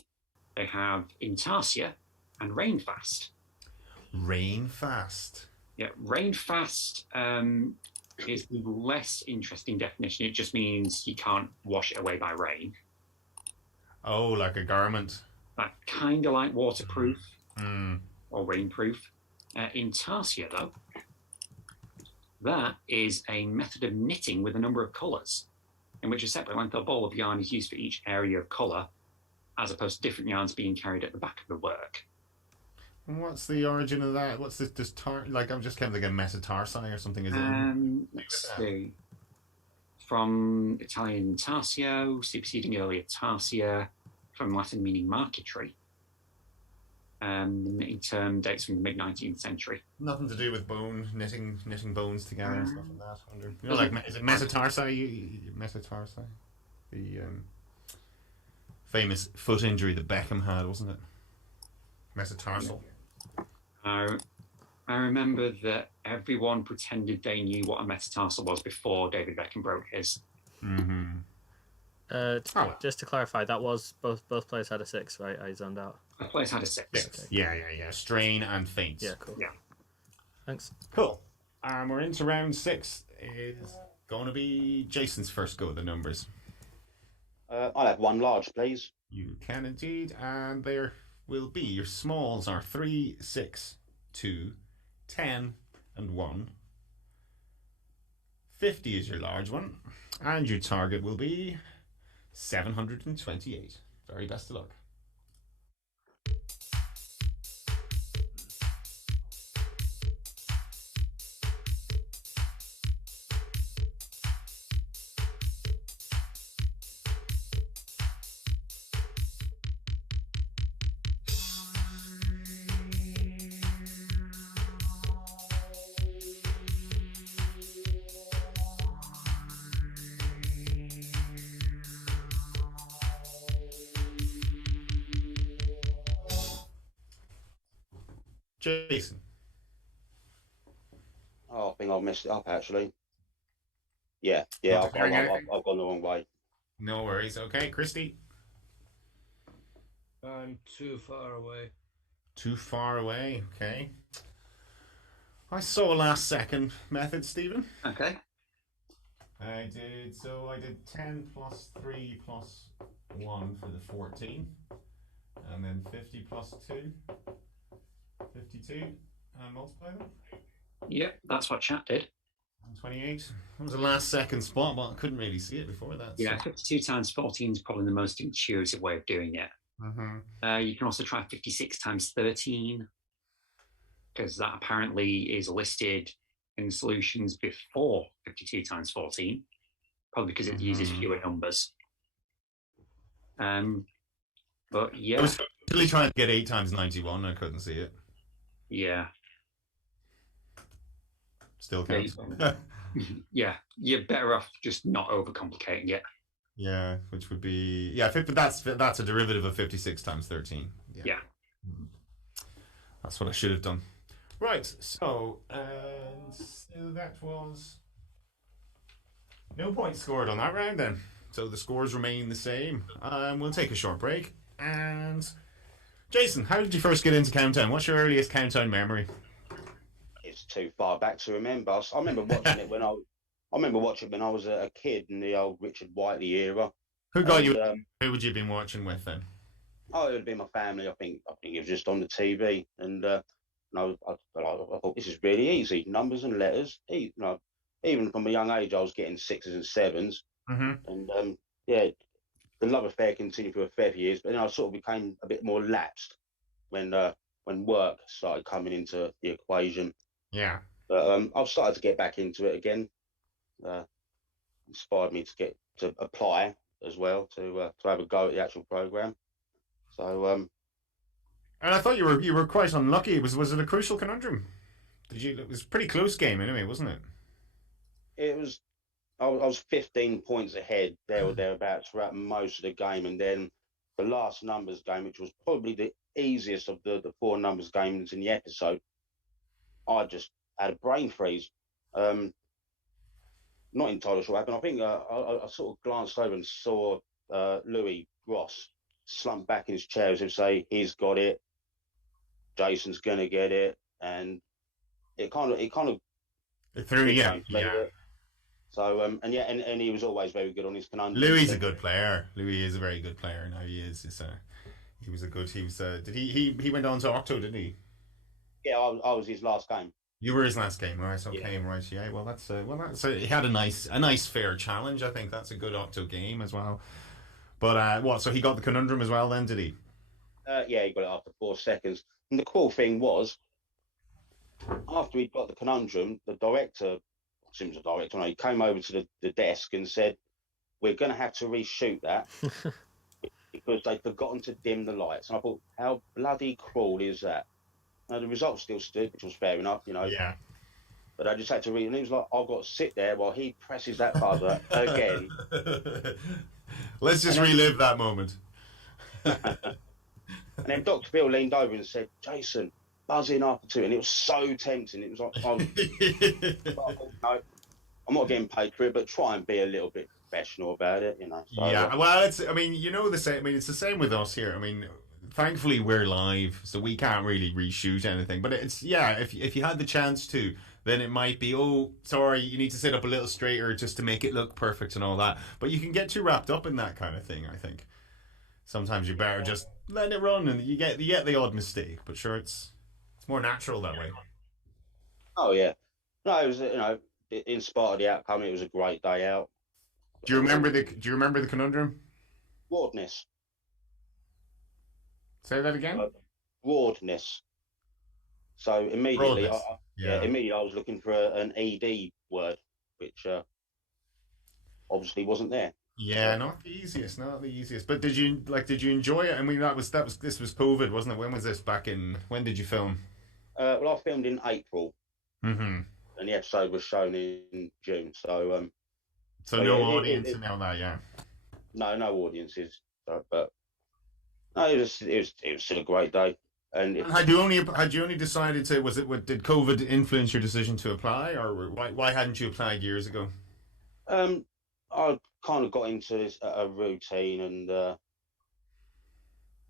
They have Intarsia and Rainfast. Rainfast. Yeah, Rainfast is the less interesting definition. It just means you can't wash it away by rain. Oh, like a garment. That kind of like waterproof or rainproof. Intarsia, though, that is a method of knitting with a number of colours, in which a separate length or ball of yarn is used for each area of colour, as opposed to different yarns being carried at the back of the work. And what's the origin of that? What's this like? I'm just kind of like a metatarsi or something. Is it? Let's see. From Italian tarsio, superseding earlier tarsia, from Latin meaning marquetry. The knitting term dates from the mid-19th century. Nothing to do with knitting bones together and stuff like that. I wonder. You know, like, is it metatarsi? Metatarsi, the famous foot injury that Beckham had, wasn't it? Metatarsal. I remember that everyone pretended they knew what a metatarsal was before David Beckham broke his. Just to clarify, that was both players had a 6, right? I zoned out. Both players had a 6. Okay. Yeah. Strain and faints. Yeah, cool. Yeah. Thanks. Cool. We're into round 6. Is going to be Jason's first go at the numbers. I'll have 1 large, please. You can indeed, and there will be your smalls are 3, 6, 2, 10, and 1. 50 is your large one, and your target will be 728. Very best of luck. Jason. Oh, I think I've messed it up, actually. Yeah, I've gone the wrong way. No worries. Okay, Christy. I'm too far away. Too far away, okay. I saw a last second method, Stephen. Okay. I did 10 plus 3 plus 1 for the 14. And then 50 plus 2. 52 and multiply them. Yep, that's what chat did. 28. That was a last second spot, but I couldn't really see it before that. Yeah, 52 times 14 is probably the most intuitive way of doing it. You can also try 56 times 13, because that apparently is listed in solutions before 52 times 14, probably because it uses fewer numbers. But yeah. I was really trying to get 8 times 91, I couldn't see it. Yeah. Still counts. Yeah, you're better off just not overcomplicating it. Yeah, which would be but that's a derivative of 56 times 13. Yeah. That's what I should have done. Right, so that was no points scored on that round then. So the scores remain the same. We'll take a short break. And Jason, how did you first get into Countdown? What's your earliest Countdown memory? It's too far back to remember. I remember watching it when I was a kid in the old Richard Whiteley era. Who got you? Who would you have been watching with then? Oh, it would have been my family. I think it was just on the TV, and I thought this is really easy. Numbers and letters. Even from a young age, I was getting 6s and 7s, and the love affair continued for a fair few years. But then I sort of became a bit more lapsed when work started coming into the equation. Yeah. But I've started to get back into it again. Inspired me to apply as well, to have a go at the actual program. So and I thought you were quite unlucky. Was it a crucial conundrum? It was a pretty close game anyway, wasn't it? It was. I was 15 points ahead there or thereabouts throughout most of the game, and then the last numbers game, which was probably the easiest of the 4 numbers games in the episode, I just had a brain freeze. Not entirely sure what happened. I think I sort of glanced over and saw Louis Ross slump back in his chair as if say, he's got it, Jason's gonna get it, and it kind of threw, yeah. So and he was always very good on his conundrum. Louis a good player. Louis is a very good player now. He is. He went on to Octo, didn't he? Yeah, I was his last game. You were his last game, right? Okay, yeah. Right. Yeah. Well, that's he had a nice fair challenge. I think that's a good Octo game as well. But so he got the conundrum as well then, did he? Yeah, he got it after 4 seconds. And the cool thing was, after he got the conundrum, the director, seems a director, he came over to the desk and said, "We're going to have to reshoot that because they'd forgotten to dim the lights." And I thought, how bloody cruel is that? Now, the results still stood, which was fair enough, Yeah. But I just had to read, and he was like, "I've got to sit there while he presses that buzzer again." Let's just relive that moment. And then Dr. Bill leaned over and said, "Jason, buzz in after 2." And it was so tempting. It was like, no, I'm not getting paid for it, but try and be a little bit professional about it, So, yeah, well, it's the same. It's the same with us here. Thankfully we're live, so we can't really reshoot anything. But it's if you had the chance to, then it might be, oh, sorry, you need to sit up a little straighter just to make it look perfect and all that. But you can get too wrapped up in that kind of thing, I think. Sometimes you better just let it run, and you get the odd mistake. But sure, it's more natural that way. Oh yeah, no, it was in spite of the outcome, it was a great day out. Do you remember the conundrum? Wardness. Say that again. Wardness. So immediately, immediately I was looking for an ED word, which obviously wasn't there. Yeah, not the easiest. But did you enjoy it? This was COVID, wasn't it? When was this? When did you film? Well, I filmed in April. Mm-hmm. And the episode was shown in June. So no audience and all that, yeah. No audiences. But no, it was still a great day. And had you only decided to? Did COVID influence your decision to apply, or why hadn't you applied years ago? I kind of got into this a routine, and it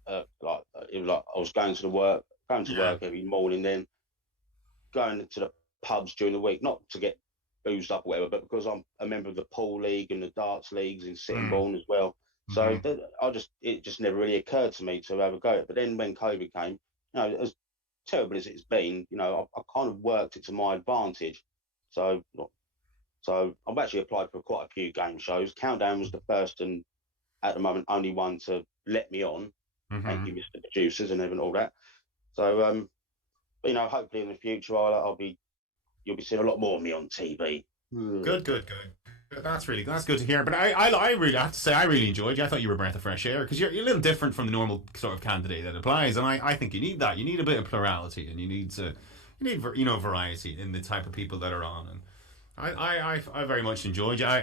was like I was going to work every morning, then going to the pubs during the week, not to get boozed up or whatever, but because I'm a member of the pool league and the darts leagues in Sittingbourne as well. So it just never really occurred to me to have a go at it. But then when COVID came, as terrible as it's been, I kind of worked it to my advantage. So So I've actually applied for quite a few game shows. Countdown was the first and at the moment only one to let me on. Thank you, Mr. Producers and all that. So you know, hopefully in the future you'll be seeing a lot more of me on TV. Good. That's good to hear. But I really have to say I really enjoyed you. I thought you were a breath of fresh air because you're a little different from the normal sort of candidate that applies, and I think you need that. You need a bit of plurality, and you need variety in the type of people that are on. And I very much enjoyed you. Where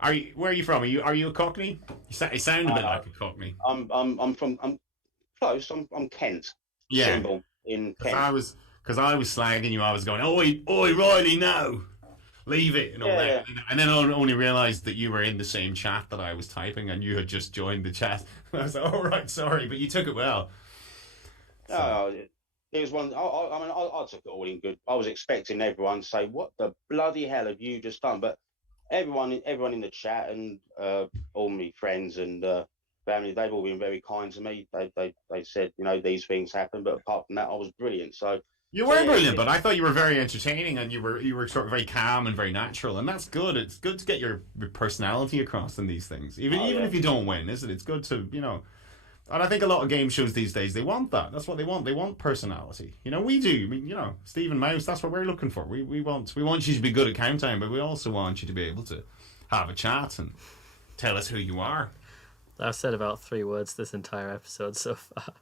are you from? Are you a Cockney? You sound a bit like a Cockney. I'm close. I'm Kent. Yeah. Symbol in Kent. Because I was slagging you. I was going, oi, Riley, no. Leave it and all that. And then I only realised that you were in the same chat that I was typing and you had just joined the chat. And I was like, right, sorry, but you took it well. So. No, it was one. I took it all in good. I was expecting everyone to say, "What the bloody hell have you just done?" But everyone in the chat and all my friends and family, they've all been very kind to me. They said, you know, these things happen, but apart from that, I was brilliant. So. You were brilliant, but I thought you were very entertaining and you were sort of very calm and very natural, and that's good. It's good to get your personality across in these things, even if you don't win, isn't it? It's good to, you know. And I think a lot of game shows these days, they want that. That's what they want. They want personality. You know, we do. I mean, you know, Stephen Mouse, that's what we're looking for. We want you to be good at Countdown, but we also want you to be able to have a chat and tell us who you are. I've said about 3 words this entire episode so far.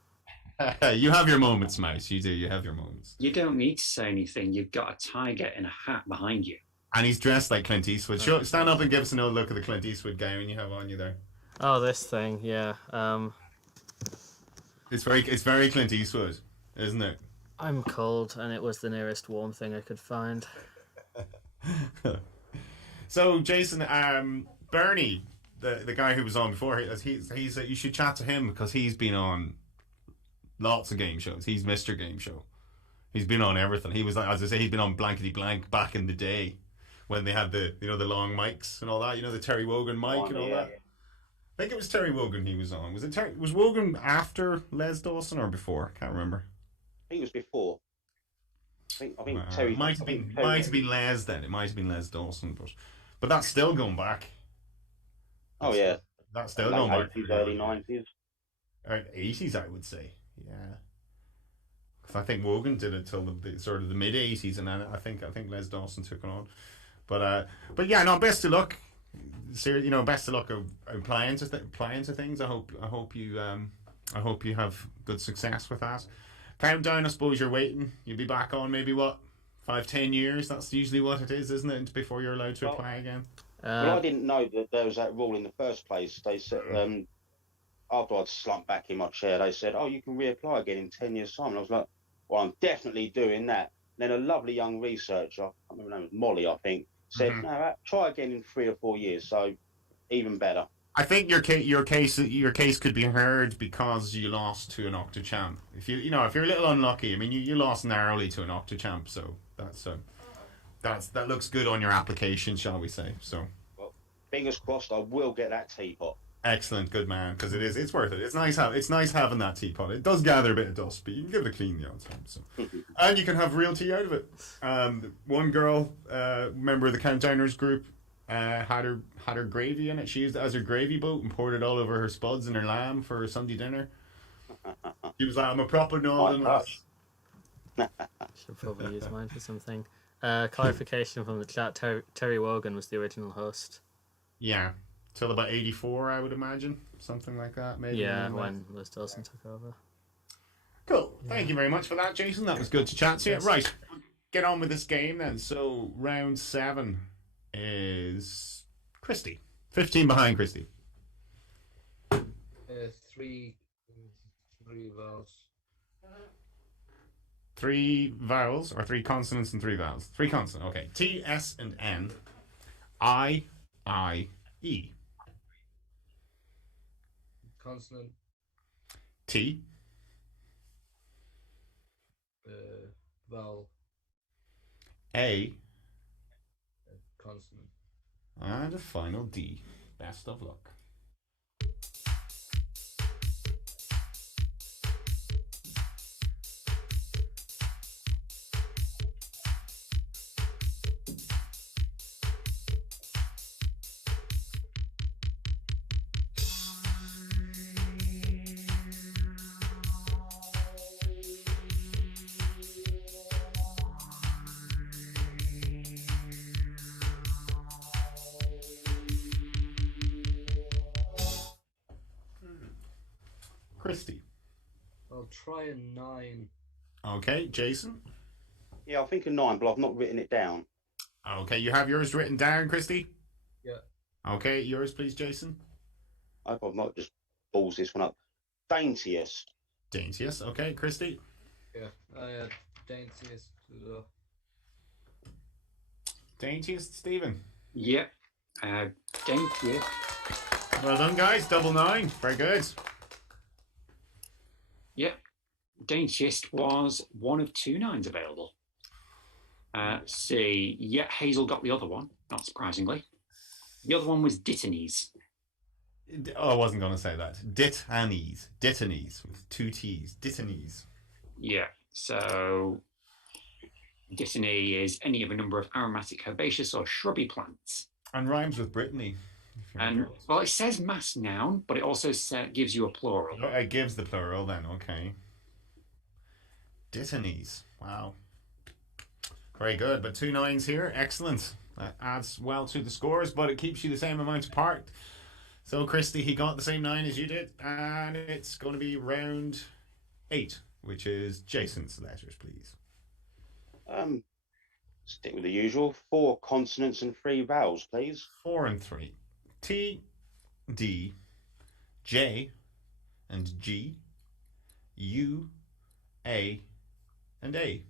You have your moments, Mouse. You do. You have your moments. You don't need to say anything. You've got a tiger in a hat behind you. And he's dressed like Clint Eastwood. Stand up and give us another look at the Clint Eastwood gown you have on you there. Oh, this thing, yeah. It's very Clint Eastwood, isn't it? I'm cold, and it was the nearest warm thing I could find. So, Jason, Bernie, the guy who was on before, he's you should chat to him because he's been on lots of game shows. He's Mr. Game Show. He's been on everything. He was, as I say, he's been on Blankety Blank back in the day when they had the the long mics and all that. You know, the Terry Wogan mic and all that. I think it was Terry Wogan he was on. Was Wogan after Les Dawson or before? I can't remember. I think it was before. I think Terry might have been Les then. It might have been Les Dawson, but that's still going back. Yeah, that's still going back. Early 90s, 80s, I would say. Yeah, because I think Wogan did it till the sort of the mid 80s, and then I think Les Dawson took it on. But yeah, no, best of luck. Best of luck applying to things. I hope you have good success with that. Countdown, I suppose you're waiting. You'll be back on maybe 5-10 years. That's usually what it is, isn't it? Before you're allowed to apply again. Well, I didn't know that there was that rule in the first place. They said after I'd slumped back in my chair, they said, "Oh, you can reapply again in 10 years' time." And I was like, "Well, I'm definitely doing that." And then a lovely young researcher, I can't remember her name, was Molly, I think, said, "No, try again in 3 or 4 years." So even better. I think your case could be heard because you lost to an Octochamp. If you're a little unlucky, I mean, you lost narrowly to an Octochamp, so that looks good on your application, shall we say? So, well, fingers crossed, I will get that teapot. Excellent, good man, because it's worth it. It's nice having that teapot. It does gather a bit of dust, but you can give it a clean the odd time. So, and you can have real tea out of it. One girl, member of the Countdowners group, had her gravy in it. She used it as her gravy boat and poured it all over her spuds and her lamb for her Sunday dinner. She was like, "I'm a proper northern lass." Should probably use mine for something. Clarification from the chat: Terry Wogan was the original host. Yeah, till about 84, I would imagine, something like that. Maybe. Yeah, when Les Dawson took over. Cool. Thank you very much for that, Jason. That was good to chat to you. Right, get on with this game then. So round 7 is Christy. 15 behind Christy. 3 vowels. 3 vowels or 3 consonants and 3 vowels. 3 consonants. Okay. T, S, and N. I, E. Consonant. T. Vowel. A. Consonant. And a final D. Best of luck. Christy. I'll try a 9. Okay, Jason. Yeah, I think a 9, but I've not written it down. Okay, you have yours written down, Christy? Yeah. Okay, yours, please, Jason. I hope I've not just balls this one up. Daintiest. Daintiest. Okay, Christy. Yeah, I had daintiest. Daintiest, Stephen. Yep. Daintiest. Well done, guys. Double 9. Very good. Yep. Daintiest was one of 2 9s available. See, yeah, Hazel got the other one, not surprisingly. The other one was Dittany's. Oh, I wasn't going to say that. Dittany's. Dittany's with 2 T's. Dittany's. Yeah, so Dittany is any of a number of aromatic herbaceous or shrubby plants. And rhymes with Brittany. And, well, it says mass noun, but it also gives you a plural. Oh, it gives the plural then, okay. Dittany's. Wow. Very good, but 2 9s here. Excellent. That adds well to the scores, but it keeps you the same amount apart. So, Christy, he got the same 9 as you did, and it's going to be round 8, which is Jason's letters, please. Stick with the usual. 4 consonants and 3 vowels, please. 4 and 3. T, D, J, and G, U, A, and A.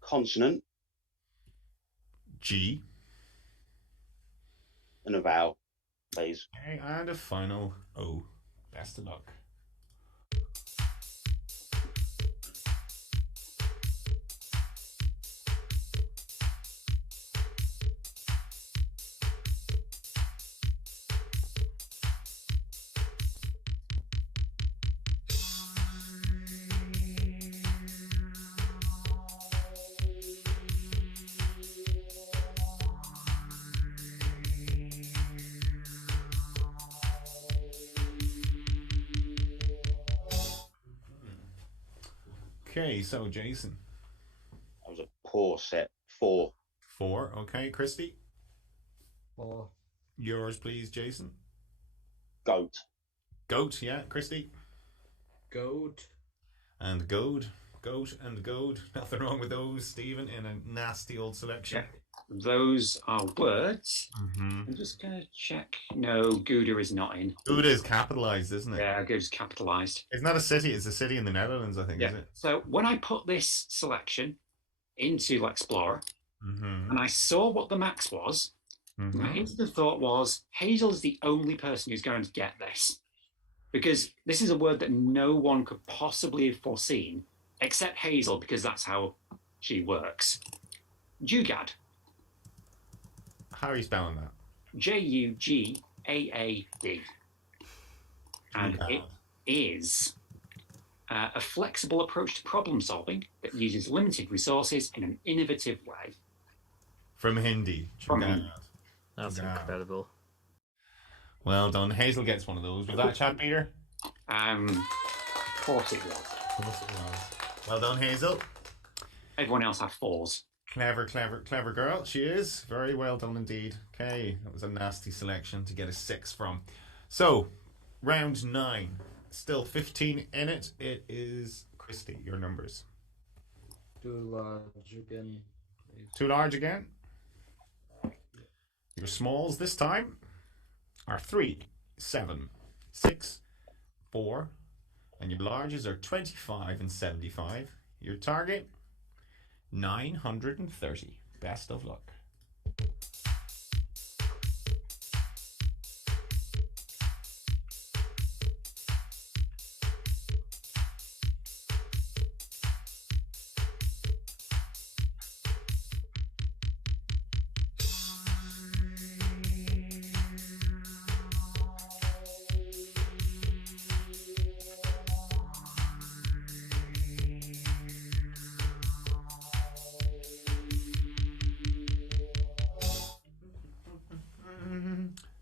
Consonant G. and a vowel, please. Okay, and a final O. Best of luck. Okay, so Jason. That was a poor set. 4. 4. Okay, Christy. 4. Yours, please, Jason. Goat. Goat, yeah, Christy. Goat. And goad. Goat and goad. Nothing wrong with those, Stephen, in a nasty old selection. Yeah. Those are words. Mm-hmm. I'm just going to check. No, Gouda is not in. Gouda is capitalized, isn't it? Yeah, Gouda's capitalized. It's not a city. It's a city in the Netherlands, I think, Yeah. is it? So when I put this selection into Explorer, Mm-hmm. and I saw what the max was, my instant thought was, Hazel is the only person who's going to get this. Because this is a word that no one could possibly have foreseen, except Hazel, because that's how she works. Jugad. How are you spelling that? Jugaad. And Jugad. it is a flexible approach to problem solving that uses limited resources in an innovative way. From Hindi. From Jugad. Hindi. That's Jugad. incredible. Well done. Hazel gets one of those. Was that chat beater? Of course it was. Of course it was. Well done, Hazel. Everyone else had 4s. Clever, clever, clever girl. She is. Very well done indeed. Okay, that was a nasty selection to get a 6 from. So, round 9. Still 15 in it. It is Christy, your numbers. Too large again, please. Too large again. Your smalls this time are 3, 7, 6, 4, and your larges are 25 and 75. Your target, 930. Best of luck.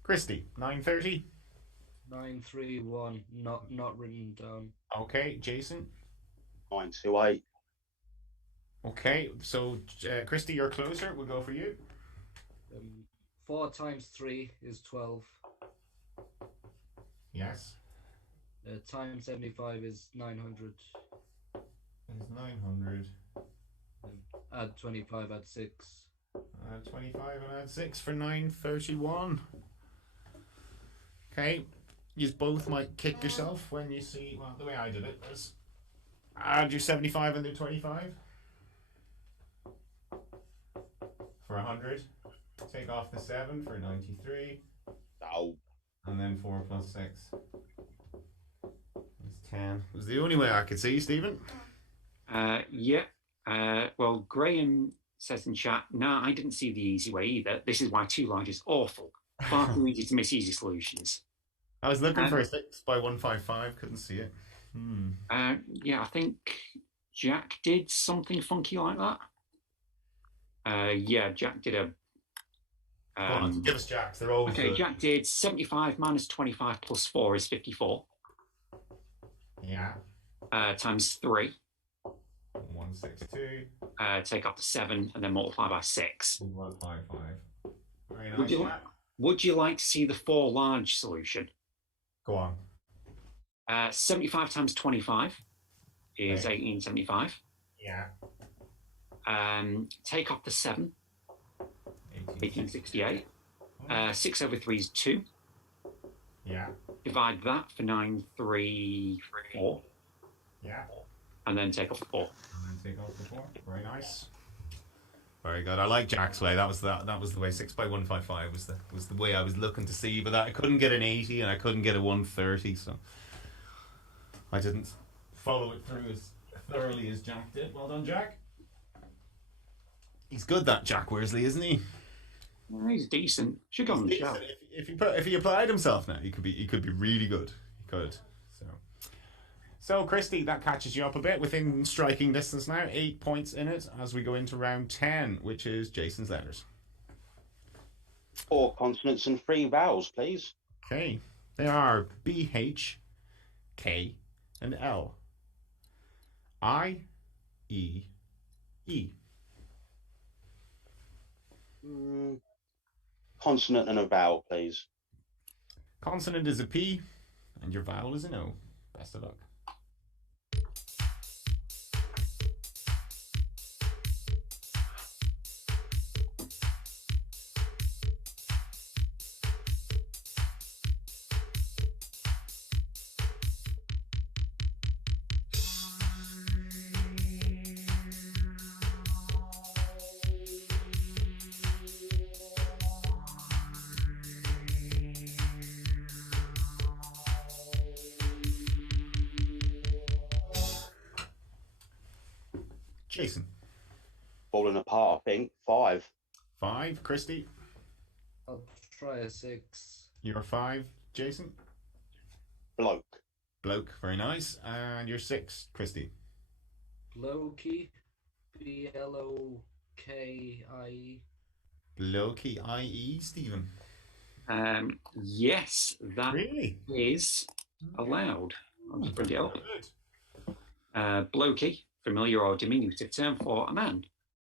Christy, 930. 931. Not written down. Okay, Jason. 928. Okay, so Christy, you're closer. We'll go for you. 4 times 3 is 12. Yes. Times 75 is 900. Is 900. Add 25, add 6. Add 25 and add 6 for 931. Okay. You both might kick yourself when you see, well, the way I did it was add your 75 and do 25 for 100. Take off the 7 for 93. Oh. And then 4 plus 6 is 10. It was the only way I could see, Stephen. Yeah. Well, Graham says in chat, no, I didn't see the easy way either. This is why too large is awful. Far too easy to miss easy solutions. I was looking for a 6 by 155, couldn't see it. Yeah, I think Jack did something funky like that. Yeah, Jack did a. Go on, give us Jack's. They're always okay, good. Jack did 75 minus 25 plus 4 is 54. Yeah. Times 3. 162. Take off the 7 and then multiply by 6. 155. Very nice. Would you like to see the 4 large solution? Go on. 75 times 25 is 1875. Yeah. Take off the 7. 1868. 6 over 3 is 2. Yeah. Divide that for 934. Yeah. And then take off the 4. And then take off the 4. Very nice. Very good. I like Jack's way. That was the way. 6 by 155 was the way I was looking to see, but I couldn't get an 80 and I couldn't get a 130, so I didn't follow it through as thoroughly as Jack did. Well done, Jack. He's good, that Jack Worsley, isn't he? Well, he's decent. Should go on the show. If he applied himself now, he could be really good. He could. So Christy, that catches you up a bit within striking distance now. 8 points in it as we go into round 10, which is Jason's letters. 4 consonants and 3 vowels, please. Okay, they are B, H, K, and L. I, E, E. Consonant and a vowel, please. Consonant is a P, and your vowel is an O. Best of luck. Jason. Falling apart, I think. 5. 5. Christy. I'll try a 6. You're 5. Jason. Bloke. Bloke. Very nice. And you're 6. Christy. Blokey. Blokkie. Blokey. I-E. Stephen. Yes, that really is allowed. That's pretty old. Good. Blokey. Familiar or diminutive term for a man.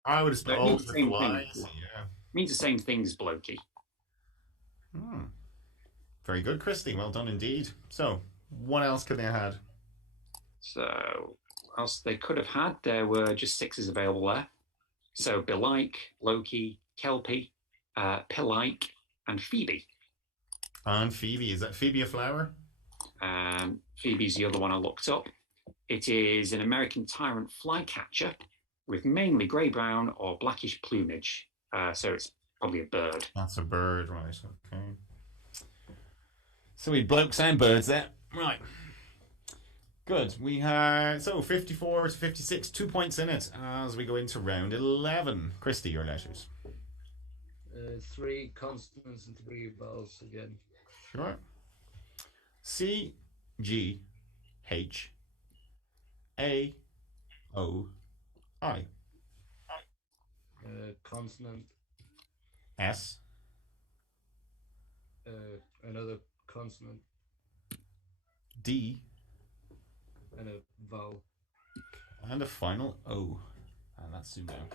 I would have So it means the same thing. Yeah. Means the same thing as blokey. Very good, Christy. Well done indeed. So, what else could they have had? So, what else they could have had? There were just 6s available there. So, belike, Loki, Kelpie, Pillike, and Phoebe. And Phoebe. Is that Phoebe a flower? Phoebe's the other one I looked up. It is an American tyrant flycatcher with mainly grey-brown or blackish plumage. So it's probably a bird. That's a bird, right. Okay. So we had blokes and birds there. Right. Good. We had, 54 to 56, 2 points in it as we go into round 11. Christy, your letters. 3 consonants and 3 vowels again. Sure. C, G, H, A, O, I. Consonant. S. Another consonant. D. And a vowel. And a final O. And that's ZoomDown.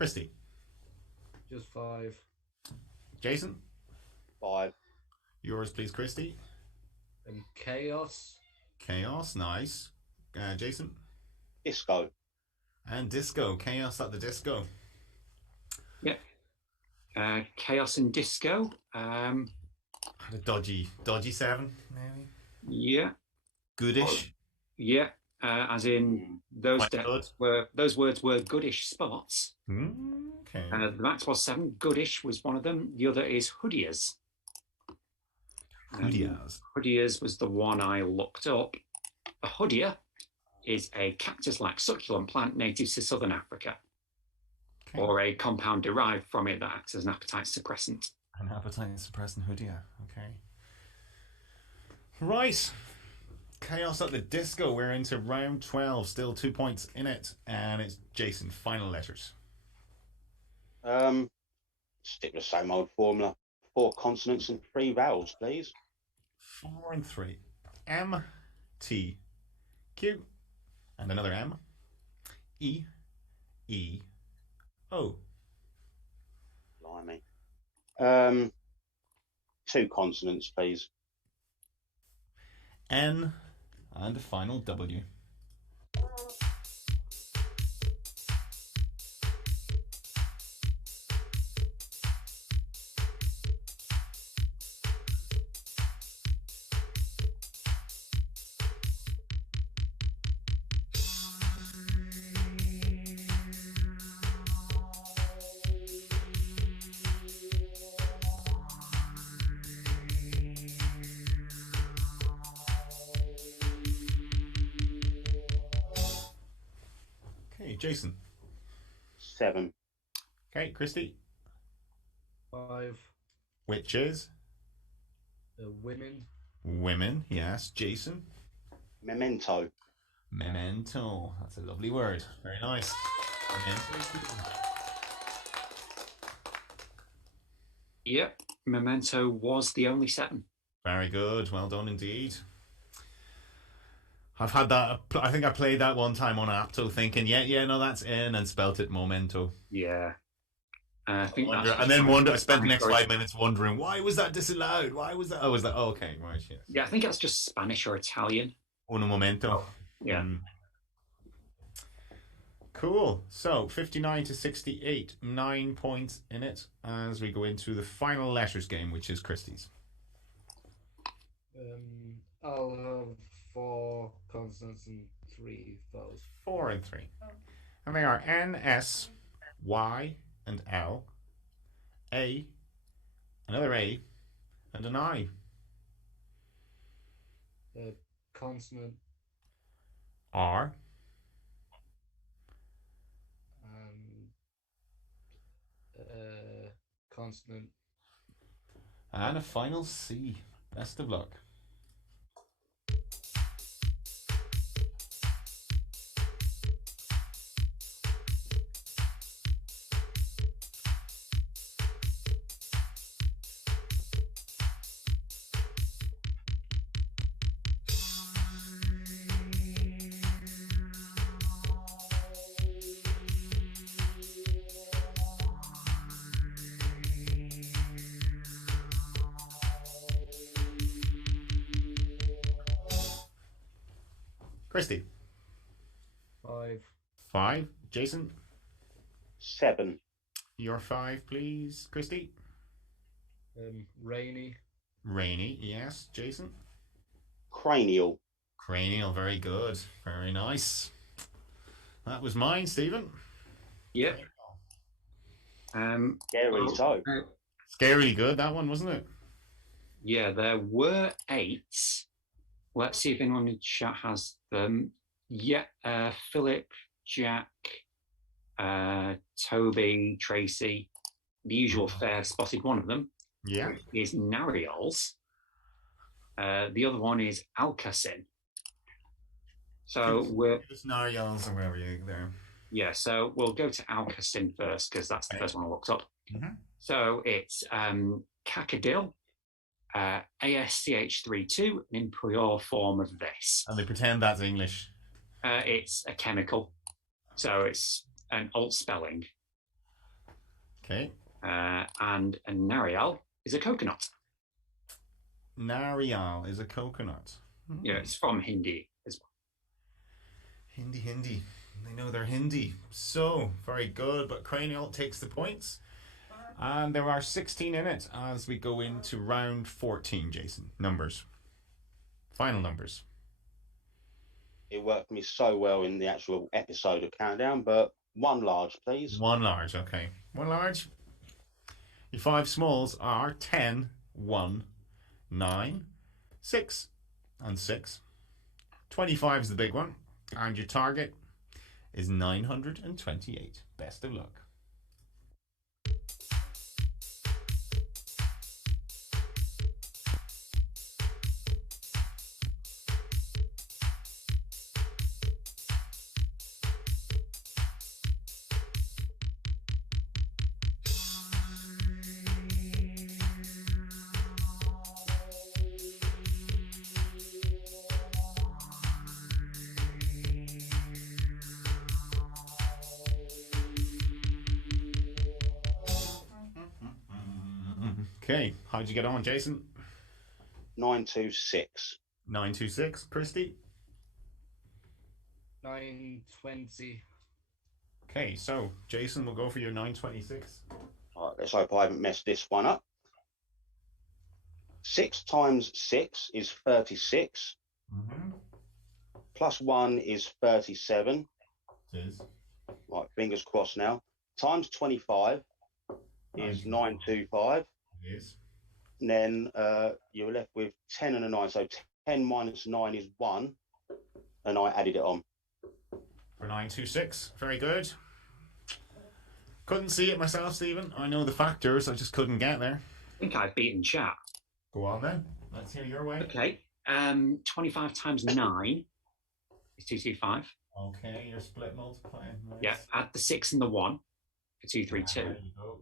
Christy. Just 5. Jason. 5. Yours, please, Christy. And chaos. Chaos, nice. Jason. Disco. And disco. Chaos at the disco. Yeah. Chaos and disco. Had a dodgy 7, maybe. Yeah. Goodish. Yeah. As in those words were goodish spots. Okay. The max was 7. Goodish was one of them. The other is hoodiers. Hoodiers was the one I looked up. A hoodier is a cactus-like succulent plant native to southern Africa, or a compound derived from it that acts as an appetite suppressant. An appetite suppressant hoodier. Okay. Right. Chaos at the disco. We're into round 12. Still 2 points in it, and it's Jason. Final letters. Stick with the same old formula. 4 consonants and 3 vowels, please. 4 and 3. M, T, Q, and another M. E, E, O. Blimey. 2 consonants, please. N, and a final W. Jason. 7. Okay, Christy. 5. Witches. Women. Women, yes. Jason. Memento. Memento. That's a lovely word. Very nice. Yep, Memento was the only 7. Very good. Well done indeed. I've had that. I think I played that one time on Apto, thinking, no, that's in, and spelt it Momento. Yeah. I think I spent the next 5 minutes wondering, why was that disallowed? Why was that? I was like, oh, okay, right, yes. Yeah, I think that's just Spanish or Italian. Un momento. Yeah. Cool. So 59 to 68, 9 points in it as we go into the final letters game, which is Christie's. I'll have 4 consonants and 3 vowels. 4 and 3. And they are N, S, Y, and L, A, another A, and an I. Consonant. R. Consonant. And a final C. Best of luck. Christy. 5. 5. Jason. 7. Your 5, please, Christy. Rainy. Rainy, yes. Jason. Cranial. Cranial, very good. Very nice. That was mine, Stephen. Yep. Scary so. Scarily good, that one, wasn't it? Yeah, there were 8. Let's see if anyone in chat has them. Yeah, Philip, Jack, Toby, Tracy. The usual fare spotted one of them. Yeah. Is Nariols. The other one is Alcacin. So we're Nariols or wherever you there. Yeah, so we'll go to Alcacin first because that's the first one I looked up. Mm-hmm. So it's Cacadil, ASCH32, an impure form of this. And they pretend that's English. It's a chemical, so it's an alt spelling. Okay. And a Narial is a coconut. Narial is a coconut. Yeah, it's from Hindi as well. Hindi. They know their Hindi. So, very good. But Cranial takes the points. And there are 16 in it as we go into round 14, Jason. Numbers. Final numbers. It worked for me so well in the actual episode of Countdown, but one large, please. One large, okay. One large. Your 5 smalls are 10, 1, 9, 6, and 6. 25 is the big one. And your target is 928. Best of luck. Okay, how'd you get on, Jason? 926. 926. Christy? 920. Okay, so Jason will go for your 926. All right, let's hope I haven't messed this one up. 6 times 6 is 36. Plus 1 is 37. It is. Right, fingers crossed now. Times 25 is 925. It is. And then you're left with 10 and a 9. So 10 minus 9 is 1. And I added it on. For 926. Very good. Couldn't see it myself, Stephen. I know the factors, I just couldn't get there. I think I've beaten chat. Go on then. Let's hear your way. Okay. 25 times 9 is 225. Okay, you're split multiplying. Nice. Yeah, add the 6 and the 1 for 232. There you go.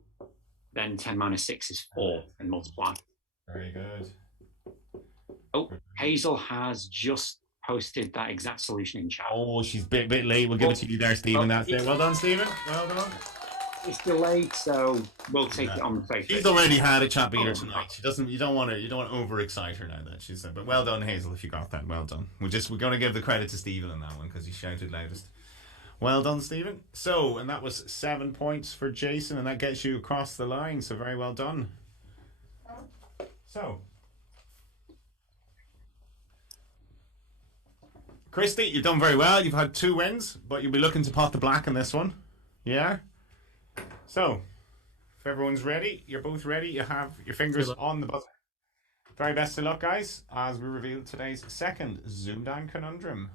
Then 10 minus 6 is 4 and multiply. Very good. Oh, Hazel has just posted that exact solution in chat. Oh, she's a bit late. We'll give it to you there, Stephen. That's it. Well done, Stephen. Well done. It's delayed, so we'll take it on faith. She's already had a chat beater tonight. She doesn't. You don't want to overexcite her now. That she's. But well done, Hazel. If you got that, well done. We're going to give the credit to Stephen on that one because he shouted loudest. Well done, Stephen. So, and that was 7 points for Jason, and that gets you across the line. So very well done. So, Christy, you've done very well. You've had 2 wins, but you'll be looking to pot the black in this one. Yeah. So, if everyone's ready, you're both ready, you have your fingers on the buzzer. Very best of luck, guys, as we reveal today's second ZoomDown conundrum.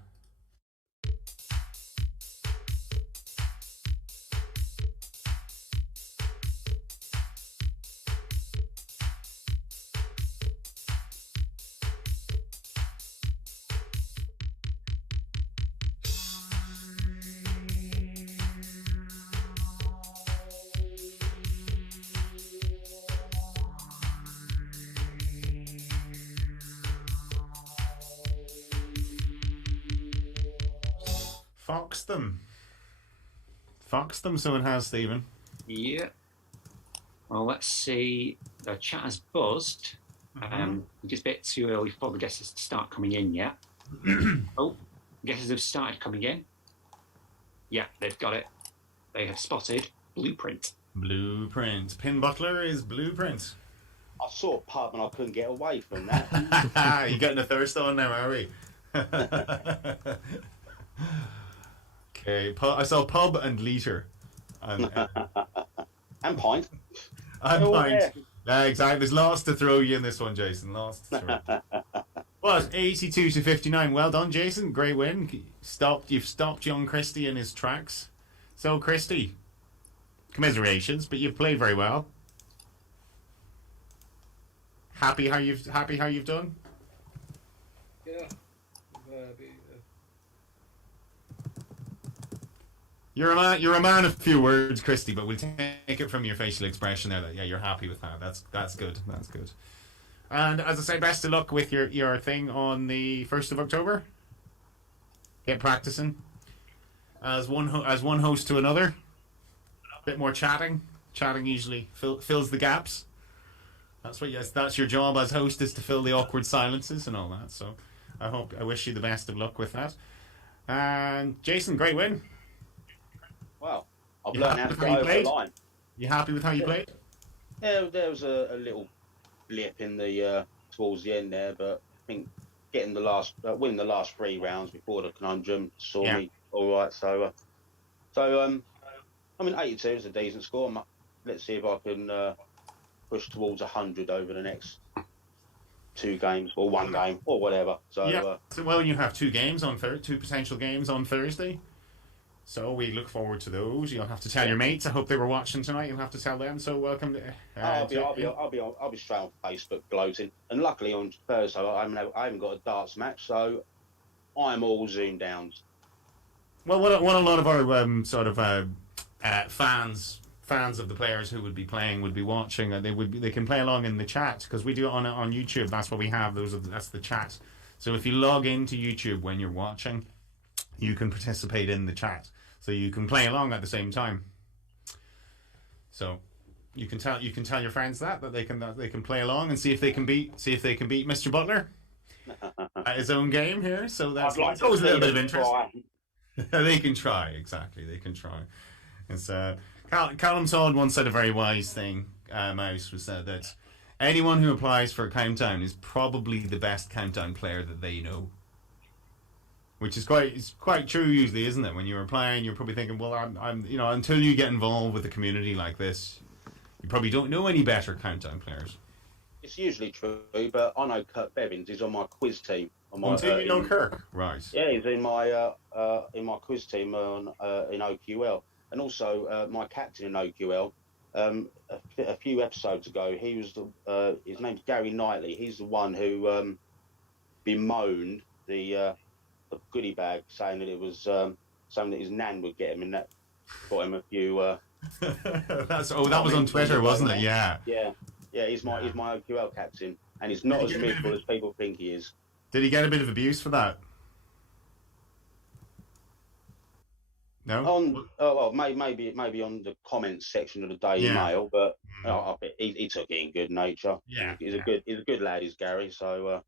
Fox them, so it has, Stephen. Yeah. Well, let's see. The chat has buzzed. Just a bit too early for the guesses to start coming in yet. Oh, guesses have started coming in. Yeah, they've got it. They have spotted Blueprint. Blueprint. Pin Butler is Blueprint. I saw a pub and I couldn't get away from that. You getting a thirst on now, are we? Okay, I saw pub and litre. And pint. And pint. Yeah, exactly. There's lots to throw you in this one, Jason. Lots to throw. Well, 82 to 59. Well done, Jason. Great win. You've stopped young Christy in his tracks. So, Christy, commiserations, but you've played very well. Happy how you've done? Yeah. You're a man of few words, Christy, but we'll take it from your facial expression there that you're happy with that. That's good. That's good. And as I say, best of luck with your thing on the 1st of October. Get practicing as one host to another. A bit more chatting. Chatting usually fills the gaps. That's your job as host, is to fill the awkward silences and all that. So I wish you the best of luck with that. And Jason, great win. Wow, I've learned how to get over the line. You happy with how you played? Yeah, there was a little blip in the towards the end there, but I think getting winning the last 3 rounds before the conundrum saw me all right. So I mean, 82 is a decent score. Let's see if I can push towards 100 over the next 2 games or 1 game or whatever. So well, you have 2 games on 2 potential games on Thursday. So we look forward to those. You'll have to tell your mates. I hope they were watching tonight. You'll have to tell them. So welcome. I'll be straight on Facebook gloating. And luckily on Thursday I haven't got a darts match, so I'm all zoomed down. Well, what a lot of our sort of fans of the players who would be playing would be watching. They can play along in the chat, because we do it on YouTube. That's what we have. That's the chat. So if you log into YouTube when you're watching, you can participate in the chat, so you can play along at the same time. So you can tell your friends that they can play along and see if they can beat Mr. Butler at his own game here. So that's always a little bit of interest. They can try, exactly. They can try. It's Callum Todd once said a very wise thing. Mouse was said that anyone who applies for a countdown is probably the best countdown player that they know. Which is quite true usually, isn't it? When you're applying, you're probably thinking, well, I'm until you get involved with a community like this, you probably don't know any better countdown players. It's usually true, but I know Kirk Bevins is on my quiz team. You know Kirk, right? Yeah, he's in my quiz team in OQL, and also my captain in OQL. A few episodes ago, he was his name's Gary Knightley. He's the one who bemoaned the goodie bag, saying that it was something that his nan would get him, and that got him a few. That was on Twitter, wasn't it? Yeah. Yeah. He's my OQL captain, and he's not as miserable as people think he is. Did he get a bit of abuse for that? No. Well, maybe on the comments section of the Daily Mail, but he took it in good nature. Yeah. He's a good lad, is Gary. So.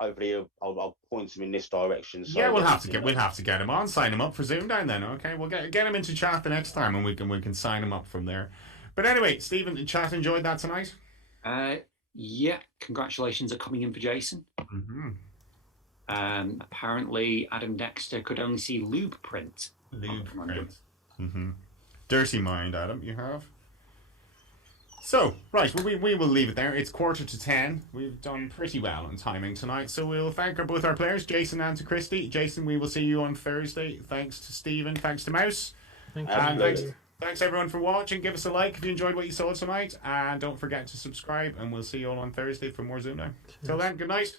Hopefully, I'll point him in this direction. So we'll have to get him on, sign him up for ZoomDown then. Okay, we'll get him into chat the next time, and we can sign him up from there. But anyway, Stephen, the chat enjoyed that tonight. Yeah, congratulations are coming in for Jason. Mm-hmm. Apparently, Adam Dexter could only see lube print. Mm-hmm. Dirty mind, Adam, you have. So, right, well, we will leave it there. It's 9:45. We've done pretty well on timing tonight, so we'll thank both our players, Jason and to Christy. Jason, we will see you on Thursday. Thanks to Stephen, thanks to Mouse. Thanks everyone for watching. Give us a like if you enjoyed what you saw tonight, and don't forget to subscribe, and we'll see you all on Thursday for more ZoomDown. Till then, good night.